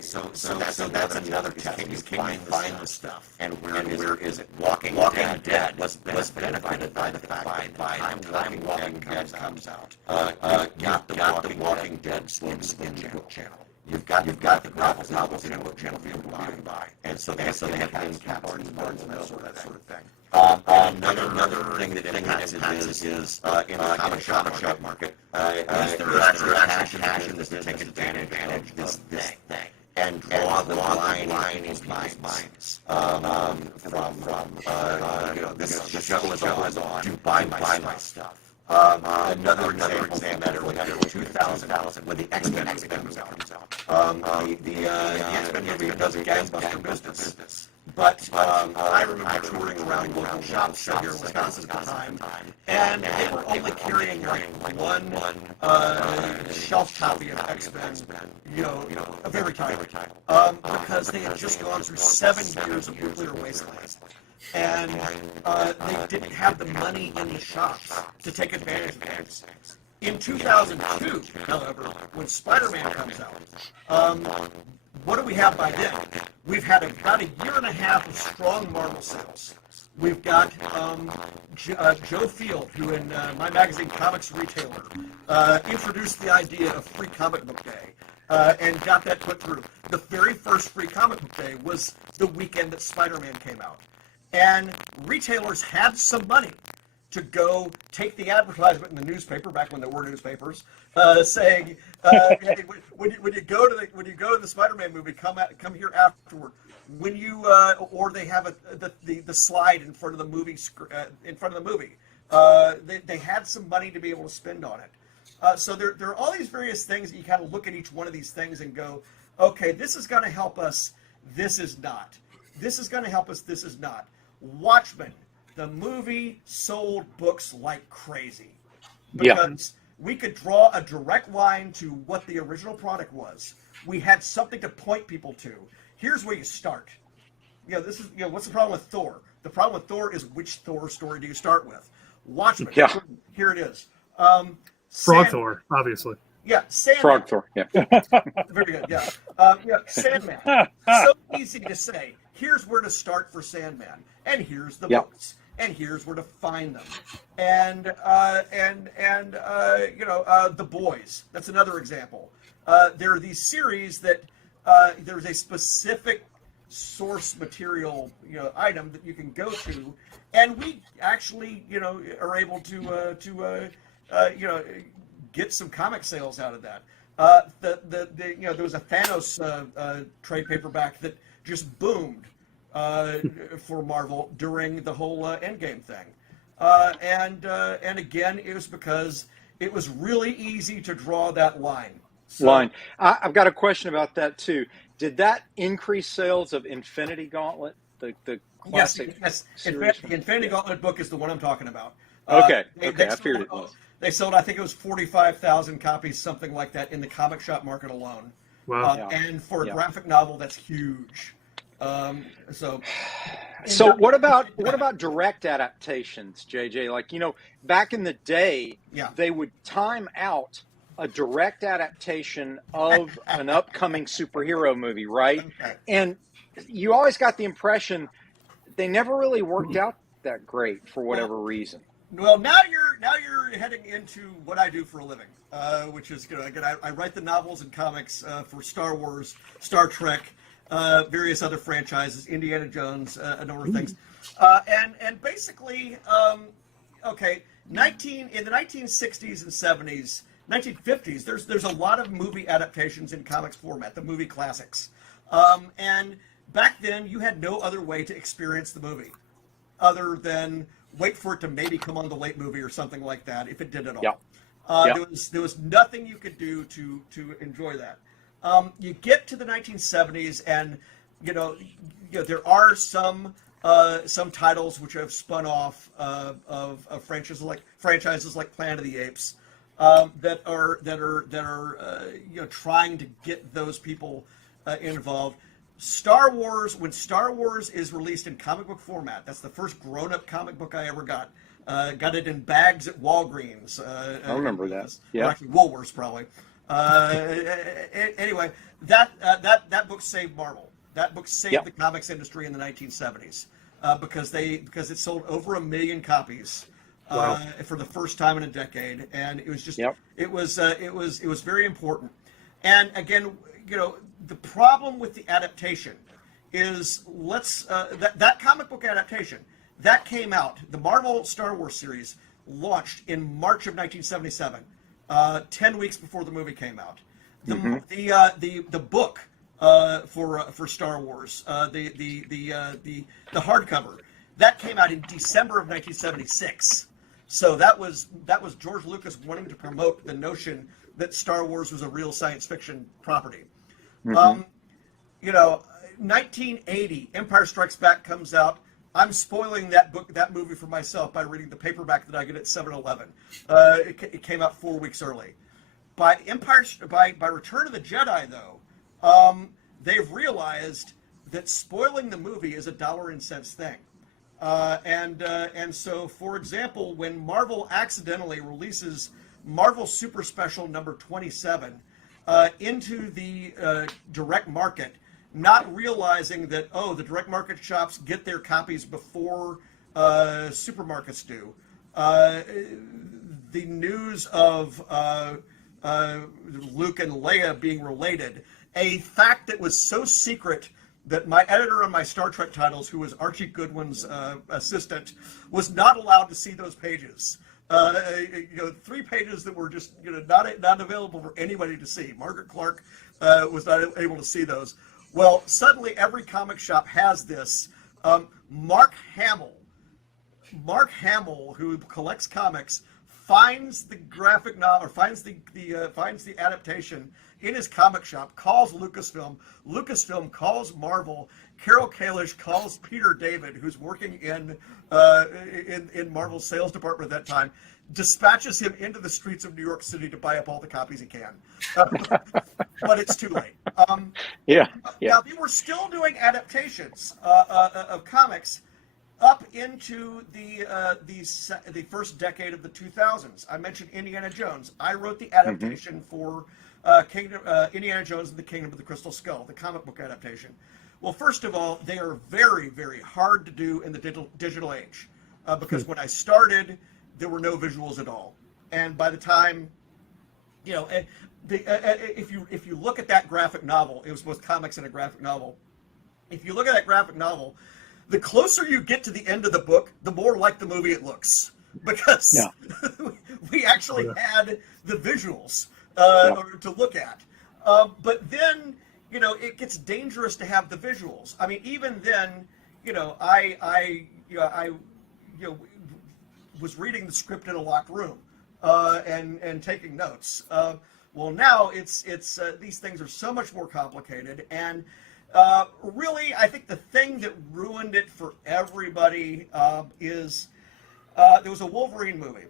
So that's another test. Can you find the stuff? And where is it? Walking Dead was benefited by the fact that by the time Walking Dead comes out, got the Walking Dead in the book channel. You've got the graphic novels in the book channel for you to buy, and so they have in Barnes and that sort of thing. Another thing that impacts is in the comic shop market. There actually cash in this to take advantage of this thing and draw the line in people's minds from this show is on. Do buy my stuff. Another example came out in 2000 when the X-Men movie comes out. The X-Men movie does gangbusters business. But I remember touring around local shops here in Wisconsin at the time, and they were only carrying like one shelf copy of X-Men, of every title, because they had just gone through 7 years of nuclear wasteland. And they didn't have the money in the shops to take advantage of things. In 2002, however, when Spider-Man comes out, what do we have by then? We've had about a year and a half of strong Marvel sales. We've got Joe Field, who in my magazine, Comics Retailer, introduced the idea of Free Comic Book Day and got that put through. The very first Free Comic Book Day was the weekend that Spider-Man came out. And retailers had some money to go take the advertisement in the newspaper back when there were newspapers, saying, hey, when you go to the Spider-Man movie, come here afterward. When you or they have the slide in front of the movie they had some money to be able to spend on it. So there are all these various things that you kind of look at each one of these things and go, okay, this is going to help us. This is not. This is going to help us. This is not. Watchmen, the movie sold books like crazy because we could draw a direct line to what the original product was. We had something to point people to. Here's where you start. This is what's the problem with Thor? The problem with Thor is which Thor story do you start with? Watchmen. Yeah. Here it is. Frog Thor, obviously. Yeah, Sandman. Frog Thor. Yeah. Very good. Yeah. Sandman. So easy to say. Here's where to start for Sandman, and here's the books, and here's where to find them, and The Boys. That's another example. There are these series that there's a specific source material, item that you can go to, and we actually, are able to get some comic sales out of that. There was a Thanos trade paperback that just boomed for Marvel during the whole Endgame thing, and again, it was because it was really easy to draw that line. I've got a question about that too. Did that increase sales of Infinity Gauntlet, the classic? Yes. The Infinity Gauntlet book is the one I'm talking about. I figured it was. They sold, I think it was 45,000 copies, something like that, in the comic shop market alone. Wow. And for a graphic novel, that's huge. So what about direct adaptations, JJ? Like, back in the day, they would time out a direct adaptation of an upcoming superhero movie, right? Okay. And you always got the impression they never really worked out that great for whatever reason. Well, now you're heading into what I do for a living, which is, again, I write the novels and comics for Star Wars, Star Trek, various other franchises, Indiana Jones, a number of things, and basically, in the 1960s and 70s, 1950s, there's a lot of movie adaptations in comics format, the movie classics, and back then you had no other way to experience the movie other than wait for it to maybe come on the late movie or something like that, if it did at all. There was nothing you could do to enjoy that. You get to the 1970s, and there are some titles which have spun off of franchises like Planet of the Apes that are trying to get those people involved. Star Wars, when Star Wars is released in comic book format, that's the first grown-up comic book I ever got. Got it in bags at Walgreens. I remember that. Yeah, actually Woolworths probably. Anyway, that book saved Marvel. That book saved the comics industry in the 1970s because it sold over 1 million copies for the first time in a decade, and it was just it was very important. And again, the problem with the adaptation is that comic book adaptation that came out. The Marvel Star Wars series launched in March of 1977, 10 weeks before the movie came out. The book for Star Wars, the hardcover, that came out in December of 1976. So that was George Lucas wanting to promote the notion that Star Wars was a real science fiction property. Mm-hmm. 1980, Empire Strikes Back comes out. I'm spoiling that movie for myself by reading the paperback that I get at 7-Eleven. It came out 4 weeks early. By Return of the Jedi, though, they've realized that spoiling the movie is a dollar and cents thing. And so, for example, when Marvel accidentally releases Marvel Super Special number 27 into the direct market, not realizing that, the direct market shops get their copies before supermarkets do. The news of Luke and Leia being related, a fact that was so secret that my editor on my Star Trek titles, who was Archie Goodwin's assistant, was not allowed to see those pages. 3 pages that were just not available for anybody to see. Margaret Clark was not able to see those. Well, suddenly every comic shop has this. Mark Hamill, who collects comics, finds the graphic novel, or finds the adaptation in his comic shop, calls Lucasfilm. Lucasfilm calls Marvel. Carol Kalish calls Peter David, who's working in Marvel's sales department at that time, dispatches him into the streets of New York City to buy up all the copies he can. But it's too late. Yeah. Now, they were still doing adaptations of comics up into the first decade of the 2000s. I mentioned Indiana Jones. I wrote the adaptation for Indiana Jones and the Kingdom of the Crystal Skull, the comic book adaptation. Well, first of all, they are very, very hard to do in the digital age because when I started, there were no visuals at all. And by the time, if you look at that graphic novel, it was both comics and a graphic novel. If you look at that graphic novel, the closer you get to the end of the book, the more like the movie it looks, because we actually had the visuals to look at. But then, it gets dangerous to have the visuals. I mean, even then, I was reading the script in a locked room and taking notes. Well, now it's these things are so much more complicated, and really, I think the thing that ruined it for everybody is there was a Wolverine movie.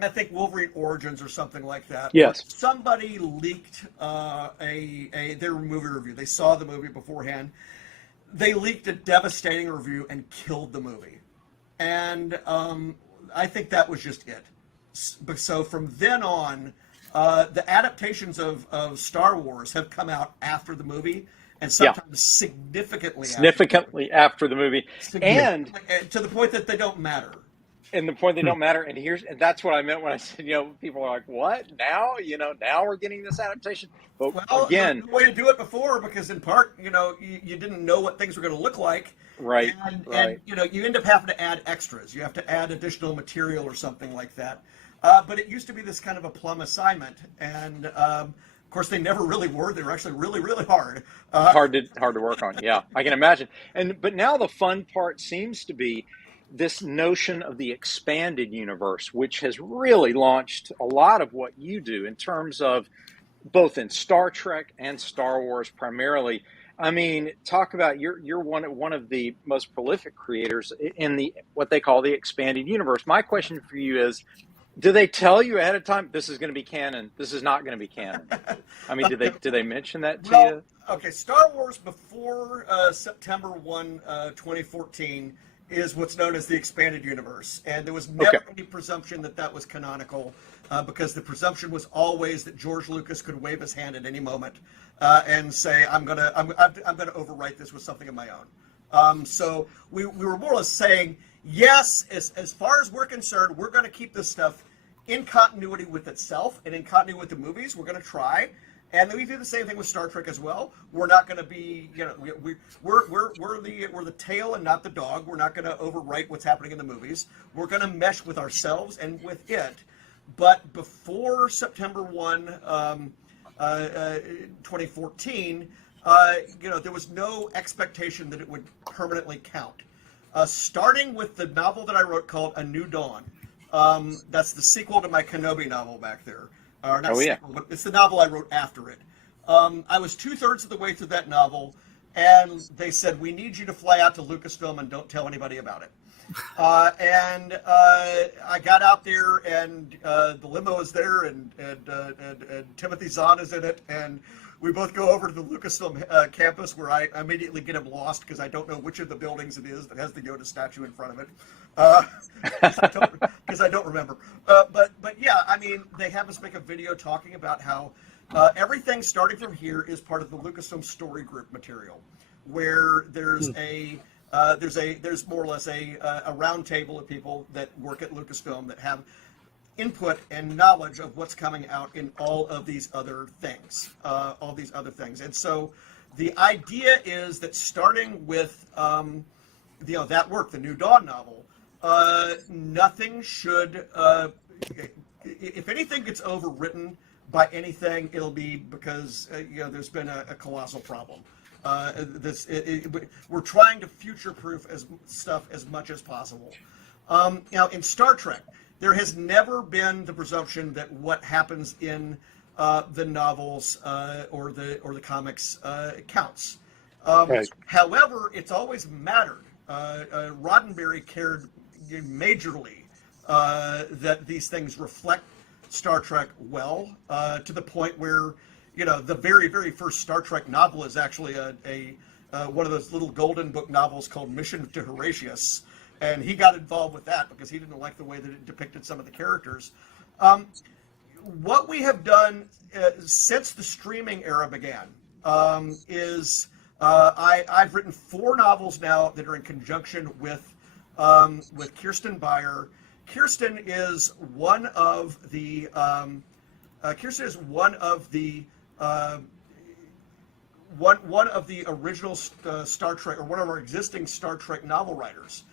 I think Wolverine Origins or something like that. Yes. Somebody leaked their movie review. They saw the movie beforehand. They leaked a devastating review and killed the movie. And I think that was just it. So from then on, the adaptations of Star Wars have come out after the movie, and sometimes significantly after the movie, and to the point that they don't matter. And the point they don't matter. And that's what I meant when I said, people are like, what now? Now we're getting this adaptation. But again, the way to do it before, because in part, you didn't know what things were going to look like. Right. And you end up having to add extras. You have to add additional material or something like that. But it used to be this kind of a plum assignment, and of course they never really were. They were actually really, really hard. Hard to work on. Yeah, I can imagine. But now the fun part seems to be this notion of the expanded universe, which has really launched a lot of what you do in terms of both in Star Trek and Star Wars primarily. I mean, talk about you're one of the most prolific creators in the what they call the expanded universe. My question for you is, do they tell you ahead of time this is going to be canon, this is not going to be canon? I mean, do they mention that to you? Okay, Star Wars before September 1, 2014 is what's known as the expanded universe, and there was never any presumption that was canonical, because the presumption was always that George Lucas could wave his hand at any moment and say, I'm gonna overwrite this with something of my own. So we were more or less saying, yes, as far as we're concerned, we're going to keep this stuff in continuity with itself and in continuity with the movies. We're going to try. And then we do the same thing with Star Trek as well. We're not going to be, we're the tail and not the dog. We're not going to overwrite what's happening in the movies. We're going to mesh with ourselves and with it. But before September 1, 2014, there was no expectation that it would permanently count. Starting with the novel that I wrote called A New Dawn. That's the sequel to my Kenobi novel back there. Or not Oh, yeah. sequel, but it's the novel I wrote after it. I was 2/3 of the way through that novel, and they said, we need you to fly out to Lucasfilm and don't tell anybody about it. And I got out there, and the limo is there, and Timothy Zahn is in it, and we both go over to the Lucasfilm campus, where I immediately get him lost because I don't know which of the buildings it is that has the Yoda statue in front of it, because I don't remember. But yeah, I mean, they have us make a video talking about how everything starting from here is part of the Lucasfilm story group material, where there's there's more or less a round table of people that work at Lucasfilm that have input and knowledge of what's coming out in all of these other things, And so the idea is that starting with that work, the New Dawn novel, nothing should, if anything gets overwritten by anything, it'll be because there's been a colossal problem. We're trying to future-proof stuff as much as possible. Now, in Star Trek, there has never been the presumption that what happens in the novels or the comics counts. Right. However, it's always mattered. Roddenberry cared majorly that these things reflect Star Trek well, to the point where the very, very first Star Trek novel is actually one of those little golden book novels called Mission to Horatius, and he got involved with that because he didn't like the way that it depicted some of the characters. What we have done since the streaming era began is I've written 4 novels now that are in conjunction with Kirsten Beyer. Kirsten is one of the one of the original Star Trek, or one of our existing Star Trek novel writers.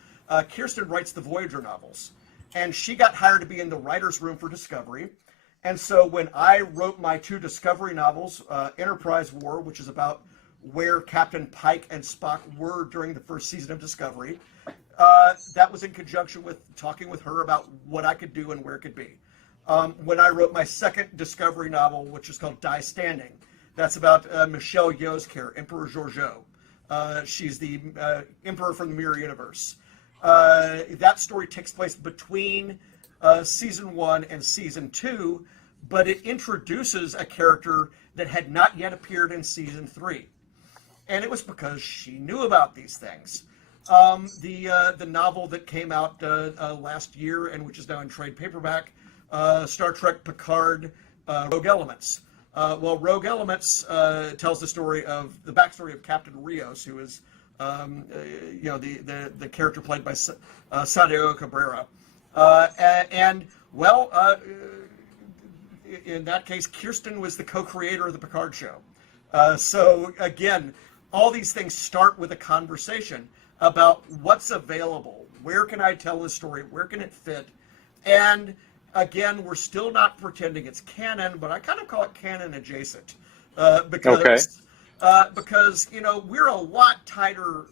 Kirsten writes the Voyager novels, and she got hired to be in the writer's room for Discovery. And so when I wrote my 2 Discovery novels, Enterprise War, which is about where Captain Pike and Spock were during the first season of Discovery, that was in conjunction with talking with her about what I could do and where it could be. When I wrote my second Discovery novel, which is called Die Standing, that's about Michelle Yeoh's character, Emperor Georgiou. She's the Emperor from the Mirror Universe. That story takes place between season 1 and season 2, but it introduces a character that had not yet appeared in season 3. And it was because she knew about these things. The novel that came out last year, and which is now in trade paperback, Star Trek Picard, Rogue Elements. Rogue Elements tells the backstory of Captain Rios, who is the character played by Santiago Cabrera. In that case, Kirsten was the co-creator of the Picard show. So again, all these things start with a conversation about what's available. Where can I tell this story? Where can it fit? And again, we're still not pretending it's canon, but I kind of call it canon adjacent, because we're a lot tighter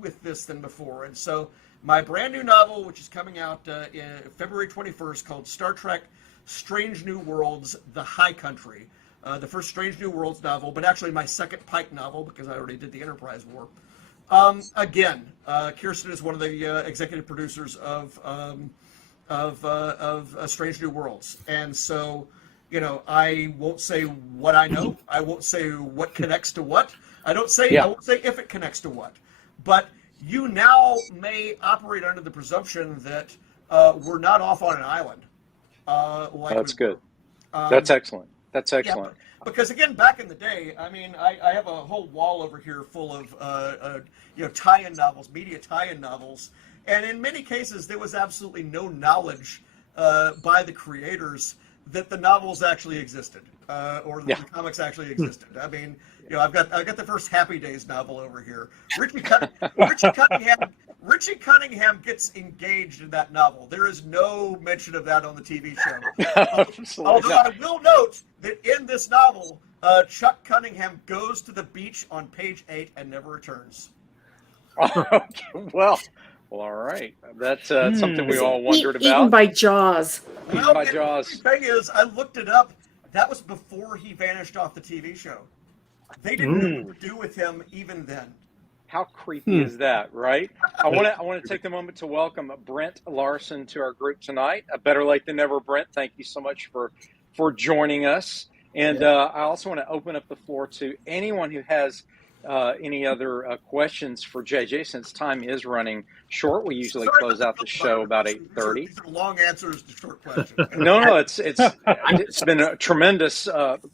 with this than before. And so my brand new novel, which is coming out in February 21st, called Star Trek Strange New Worlds, The High Country, the first Strange New Worlds novel, but actually my second Pike novel, because I already did the Enterprise War. Kirsten is one of the executive producers of Strange New Worlds, and so I won't say what I know. I won't say what connects to what. I won't say if it connects to what. But you now may operate under the presumption that we're not off on an island. That's good. That's excellent. That's excellent. Yeah, because again, back in the day, I mean, I have a whole wall over here full of tie-in novels, media tie-in novels, and in many cases there was absolutely no knowledge by the creators that the novels actually existed, or the comics actually existed. I mean, I've got the first Happy Days novel over here. Richie Cunningham gets engaged in that novel. There is no mention of that on the TV show. Although I will note that in this novel, Chuck Cunningham goes to the beach on page 8 and never returns. Well, Well, all right. That's something we Was all wondered eaten about. by Jaws. Eaten by The Jaws. thing is, I looked it up. That was before he vanished off the TV show. They didn't know what to do with him even then. How creepy is that, right? I want to take the moment to welcome Brent Larson to our group tonight. Better late than never, Brent. Thank you so much for joining us. And I also want to open up the floor to anyone who has any other questions for JJ. Since time is running short, we usually close out the show about 8:30. These are long answers to short questions. No, it's been a tremendous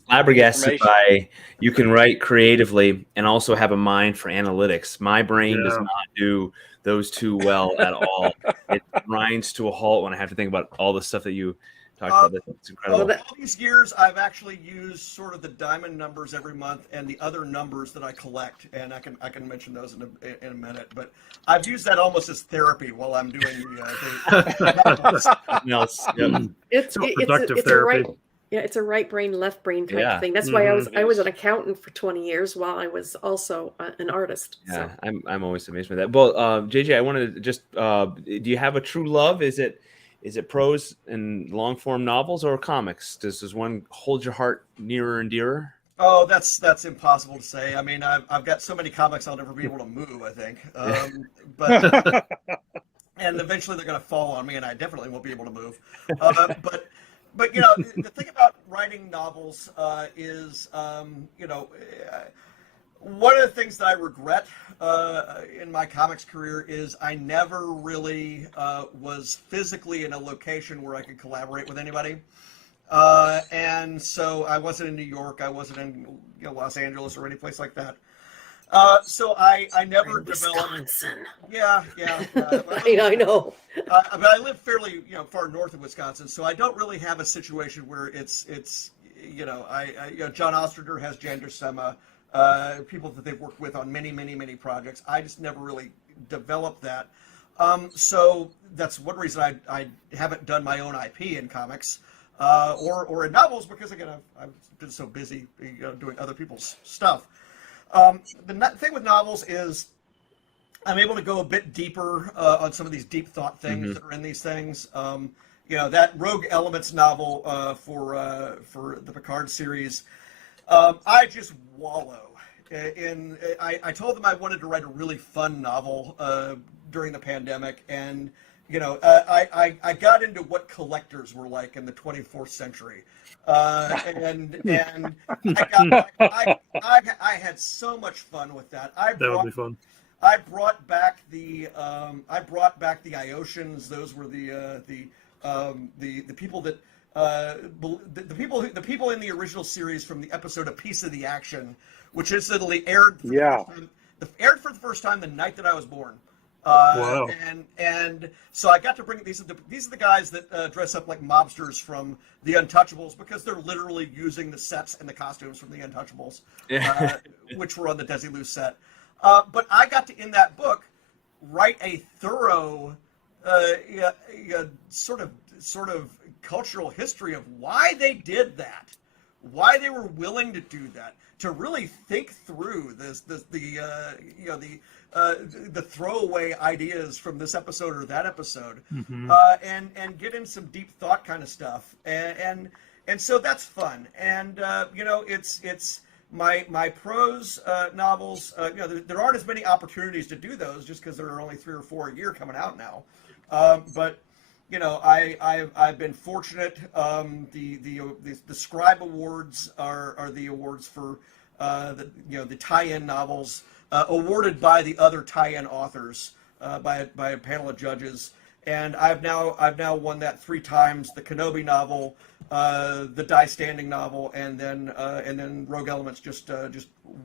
flabbergasted by you can write creatively and also have a mind for analytics. My brain does not do those two well at all. It grinds to a halt when I have to think about all the stuff that you talked about. It's incredible. All these years, I've actually used sort of the diamond numbers every month and the other numbers that I collect, and I can mention those in a minute. But I've used that almost as therapy while I'm doing the It's productive it's therapy. It's a right brain, left brain type of thing. That's why I was an accountant for 20 years while I was also an artist. Yeah, so. I'm always amazed by that. Well, JJ, I wanted to just do you have a true love? Is it prose and long form novels or comics? Does one hold your heart nearer and dearer? Oh, that's impossible to say. I mean, I've got so many comics I'll never be able to move, I think. But and eventually they're going to fall on me, and I definitely won't be able to move. But you know, the thing about writing novels is, you know, one of the things that I regret in my comics career is I never really was physically in a location where I could collaborate with anybody. And so I wasn't in New York, I wasn't in Los Angeles or any place like that. So I never developed. Wisconsin. Yeah. I know. But I live fairly far north of Wisconsin, so I don't really have a situation where it's John Ostrander has Jan Duursema, people that they've worked with on many projects. I just never really developed that. So that's one reason I haven't done my own IP in comics or in novels, because again I've been so busy doing other people's stuff. The thing with novels is I'm able to go a bit deeper on some of these deep thought things that are in these things. That Rogue Elements novel for the Picard series, I just wallow in. I told them I wanted to write a really fun novel during the pandemic, and I got into what collectors were like in the 24th century. And I had so much fun with that. That would be fun. I brought back the Iosians. Those were the people that the people in the original series from the episode "A Piece of the Action," which incidentally aired for the first time the night that I was born. Wow. And so I got to bring these are the guys that dress up like mobsters from the Untouchables, because they're literally using the sets and the costumes from the Untouchables, which were on the Desilu set. But I got to, in that book, write a thorough sort of cultural history of why they did that, why they were willing to do that, to really think through the throwaway ideas from this episode or that episode, and get in some deep thought kind of stuff, and so that's fun. And it's my prose novels. There aren't as many opportunities to do those just because there are only 3 or 4 a year coming out now. But I've been fortunate. The Scribe Awards are the awards for the tie-in novels awarded by the other tie-in authors by a panel of judges, and I've now won that 3 times. The Kenobi novel, the Die Standing novel, and then Rogue Elements just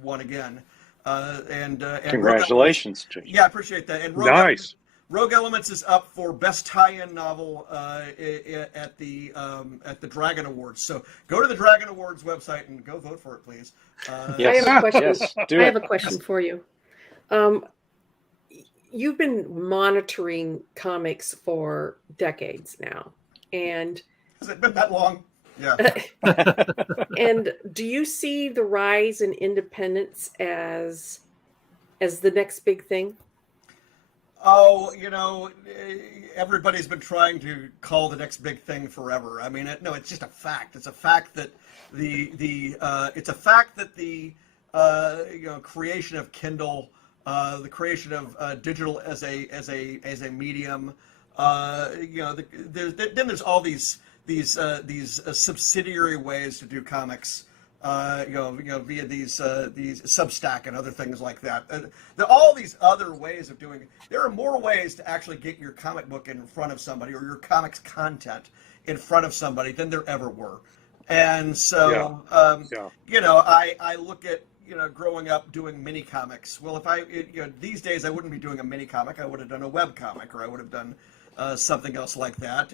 won again. And congratulations, Elements, I appreciate that. And Rogue Elements is up for Best Tie-In Novel at the Dragon Awards. So go to the Dragon Awards website and go vote for it, please. Yes. I have a question. Yes, I have a question for you. You've been monitoring comics for decades now, and has it been that long? Yeah. And do you see the rise in independence as the next big thing? Oh, everybody's been trying to call the next big thing forever. I mean, no, it's just a fact. It's a fact that the creation of Kindle, the creation of digital as a medium, there's all these subsidiary ways to do comics. Via these Substack and other things like that. All these other ways of doing it. There are more ways to actually get your comic book in front of somebody or your comics content in front of somebody than there ever were. And so, I look at, growing up doing mini comics. Well, these days I wouldn't be doing a mini comic. I would have done a web comic, or I would have done something else like that.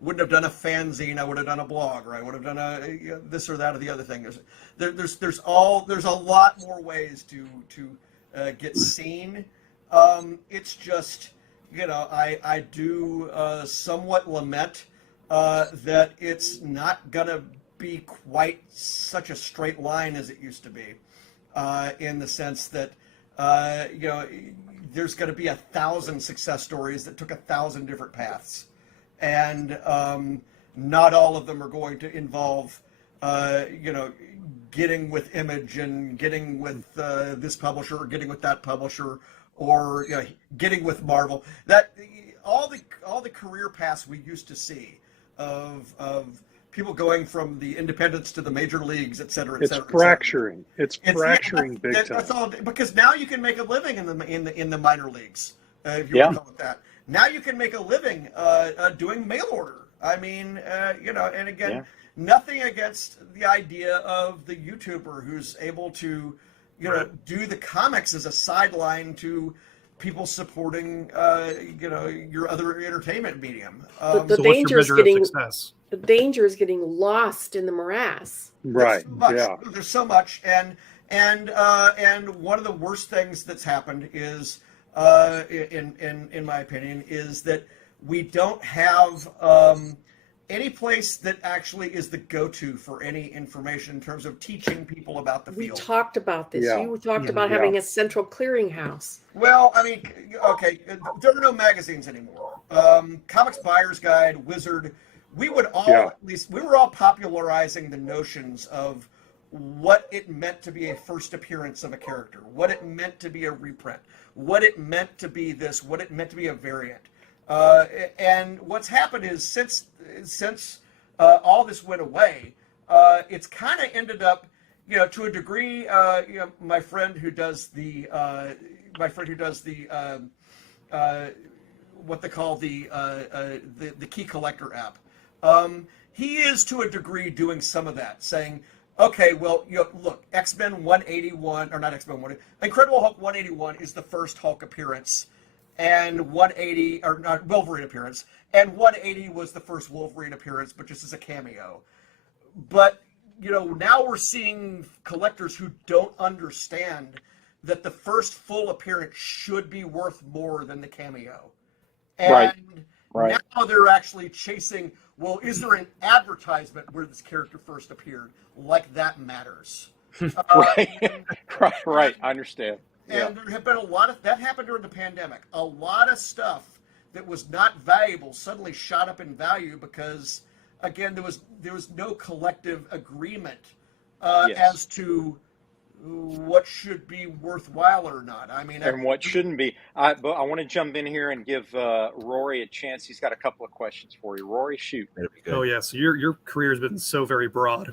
Wouldn't have done a fanzine. I would have done a blog, or I would have done this or that or the other thing. There's a lot more ways to get seen. It's just, I do somewhat lament that it's not gonna be quite such a straight line as it used to be, in the sense that there's going to be 1,000 success stories that took 1,000 different paths, and not all of them are going to involve, getting with Image and getting with this publisher or getting with that publisher, or getting with Marvel. That all the career paths we used to see of people going from the independents to the major leagues, et cetera, et cetera. It's fracturing. It's fracturing big time. That's all, because now you can make a living in the minor leagues, if you want to call it that. Now you can make a living doing mail order. I mean, and again, nothing against the idea of the YouTuber who's able to, do the comics as a sideline to people supporting, your other entertainment medium. So what's your measure of success? The danger is getting lost in the morass. Right. There's so much, and one of the worst things that's happened is, in my opinion, is that we don't have any place that actually is the go-to for any information in terms of teaching people about the field. We talked about this. Yeah. You talked about having a central clearinghouse. Well, I mean, okay, there are no magazines anymore. Comics Buyer's Guide, Wizard. We were all popularizing the notions of what it meant to be a first appearance of a character, what it meant to be a reprint, what it meant to be this, what it meant to be a variant. And what's happened is since all this went away, it's kind of ended up, to a degree. My friend who does the what they call the Key Collector app. He is to a degree doing some of that, saying, okay, well, look, X-Men 181, or not X-Men 180, Incredible Hulk 181 is the first Hulk appearance, and 180, or not, Wolverine appearance, and 180 was the first Wolverine appearance, but just as a cameo. But, now we're seeing collectors who don't understand that the first full appearance should be worth more than the cameo. And now they're actually chasing, well, is there an advertisement where this character first appeared? Like that matters. Right. I understand. And there have been a lot of, that happened during the pandemic. A lot of stuff that was not valuable suddenly shot up in value because, again, there was no collective agreement as to what should be worthwhile or not. I mean, and what shouldn't be. But I want to jump in here and give Rory a chance. He's got a couple of questions for you. Rory, shoot. Oh yeah, so your career has been so very broad.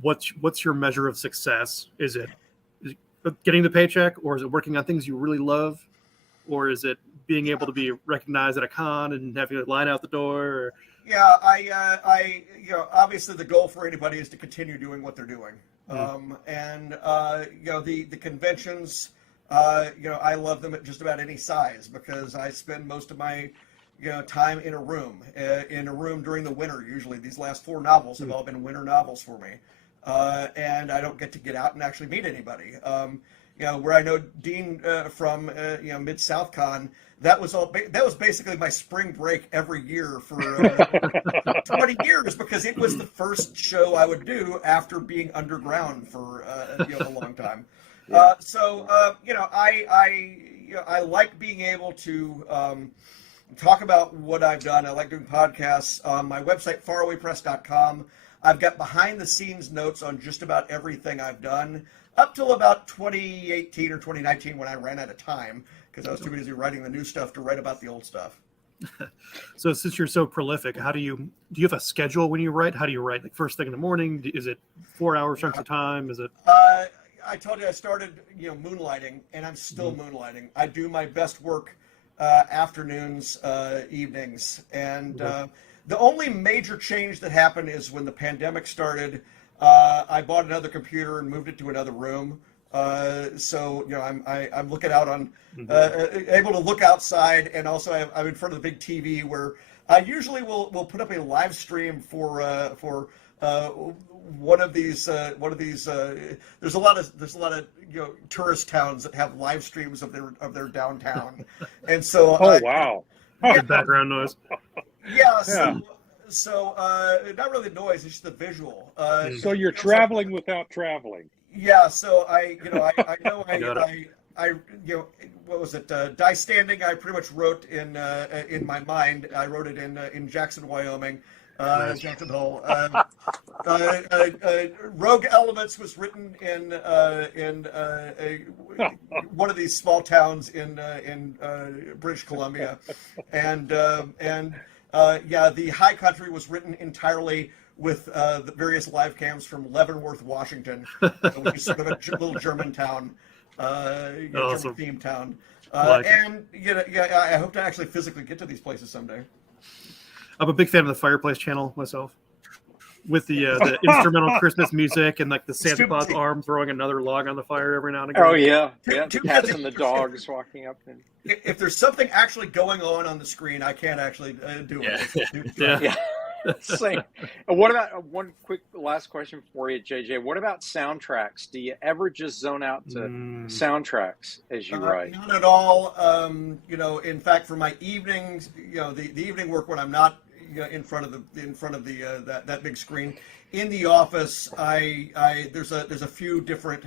What's your measure of success? Is it getting the paycheck, or is it working on things you really love, or is it being able to be recognized at a con and having a line out the door? Or... Yeah, I obviously the goal for anybody is to continue doing what they're doing. The conventions, I love them at just about any size because I spend most of my, time in a room during the winter. Usually these last 4 novels have all been winter novels for me. And I don't get to get out and actually meet anybody. Where I know Dean from, Mid-South Con, that was basically my spring break every year for 20 years because it was the first show I would do after being underground for a long time. I like being able to talk about what I've done. I like doing podcasts. On my website, farawaypress.com, I've got behind-the-scenes notes on just about everything I've done, up till about 2018 or 2019 when I ran out of time because I was too busy writing the new stuff to write about the old stuff. So since you're so prolific, do you have a schedule when you write? How do you write? Like first thing in the morning? Is it 4-hour chunks of time? Is it? I told you I started, moonlighting, and I'm still moonlighting. I do my best work afternoons, evenings, and the only major change that happened is when the pandemic started. I bought another computer and moved it to another room. So I'm looking out on able to look outside, and also I'm in front of the big TV where I usually will put up a live stream for one of these. There's a lot of tourist towns that have live streams of their downtown, and so wow, Good background noise. yeah. So not really the noise; it's just the visual. So you're traveling without traveling. Yeah, so I what was it? Die Standing. I pretty much wrote in my mind. I wrote it in Jackson, Wyoming. Nice. Jackson Hole. Rogue Elements was written in one of these small towns in British Columbia, and the High Country was written entirely with the various live cams from Leavenworth, Washington, which is sort of a little German town, Awesome. German themed town. Like it. And I hope to actually physically get to these places someday. I'm a big fan of the Fireplace channel myself, with the instrumental Christmas music and like the Santa Claus arm throwing another log on the fire every now and again. Oh yeah, the Too cats bad and the dogs walking up. And... If there's something actually going on the screen, I can't actually do it. Yeah. Same. What about one quick last question for you, JJ? What about soundtracks? Do you ever just zone out to soundtracks as you write? Not at all. In fact, for my evenings, the evening work when I'm not in front of the that big screen in the office, there's a few different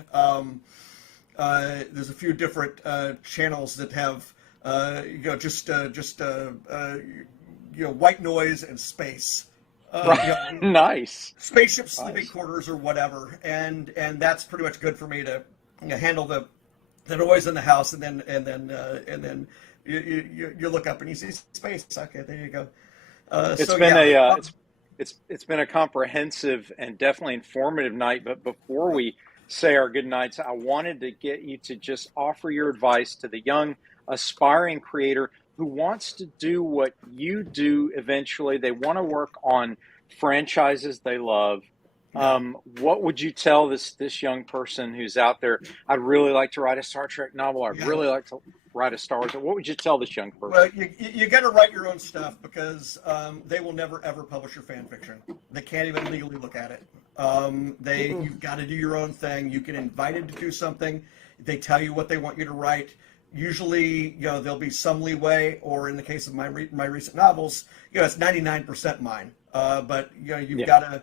channels that have white noise and space. Nice. Spaceship sleeping quarters or whatever, and that's pretty much good for me to handle the noise in the house, and then you look up and you see space. Okay, there you go. It's been a comprehensive and definitely informative night. But before we say our good nights, I wanted to get you to just offer your advice to the young aspiring creator who wants to do what you do eventually. They want to work on franchises they love. What would you tell this young person who's out there? I'd really like to write a Star Trek novel. I'd really like to write a Star Wars. What would you tell this young person? Well, you got to write your own stuff because they will never ever publish your fan fiction. They can't even legally look at it. You've got to do your own thing. You get invited to do something. They tell you what they want you to write. Usually, there'll be some leeway, or in the case of my recent novels, it's 99% mine. But you've got to,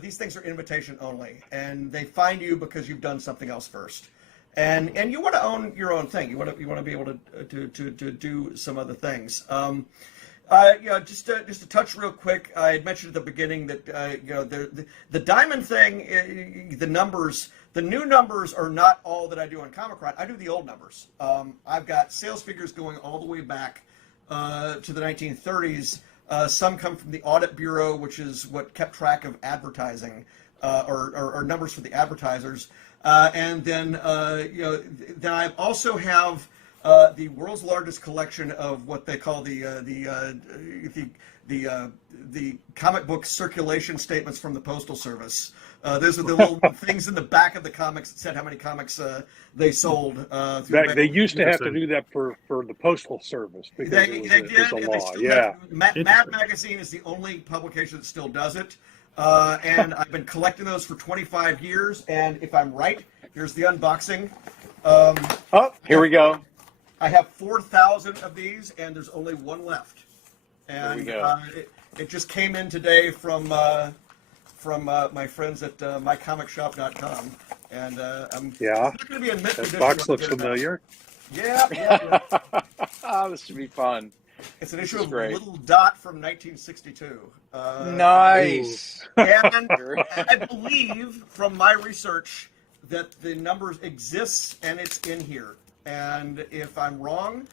these things are invitation only, and they find you because you've done something else first, and you want to own your own thing. You want to be able to do some other things. Just to touch real quick, I had mentioned at the beginning that the diamond thing, the new numbers are not all that I do on Comichron. I do the old numbers. I've got sales figures going all the way back to the 1930s. Some come from the Audit Bureau, which is what kept track of advertising or numbers for the advertisers. And then I also have the world's largest collection of what they call the comic book circulation statements from the Postal Service. Those are the little things in the back of the comics that said how many comics they sold. They used to have to do that for the Postal Service because it was a law. Yeah. Mad Magazine is the only publication that still does it. And I've been collecting those for 25 years. And if I'm right, here's the unboxing. Here we go. I have 4,000 of these, and there's only one left. And There we go. It just came in today from my friends at mycomicshop.com. And it's not going to be a mint That edition. box looks familiar. Yeah. Oh, this should be fun. It's an issue This is of great. Little Dot from 1962. Nice. And I believe from my research that the numbers exists and it's in here. And if I'm wrong,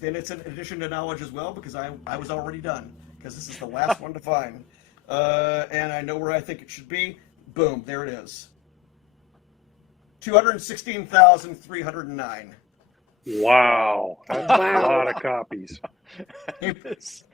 then it's an addition to knowledge as well, because I was already done, because this is the last one to find. And I know where I think it should be. Boom, there it is. 216,309. Wow. That's Wow. a lot of copies. It's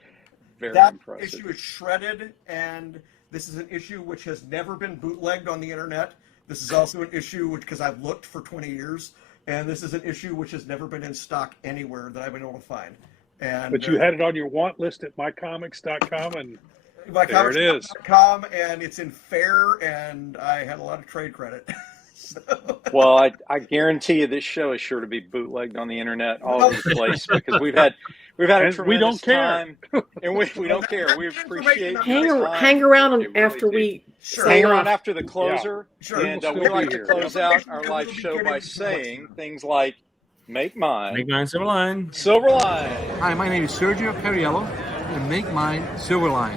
very That impressive. issue is shredded, and this is an issue which has never been bootlegged on the internet. This is also an issue which, because I've looked for 20 years, and this is an issue which has never been in stock anywhere that I've been able to find. And But you had it on your want list at mycomics.com, and there it is. mycomics.com, and it's in fair, and I had a lot of trade credit. So. Well, I guarantee you this show is sure to be bootlegged on the internet all over the place, because we've had a And tremendous we don't care. time, and we don't care. We appreciate Hang, your time. hang around We really after do. we Sure. Hang sign around off. after the closer, Sure. and We'll we still like be to here. close out our live show by saying things like, "Make mine, Make mine Silverline. Silverline." Hi, my name is Sergio Cariello, and make mine Silverline.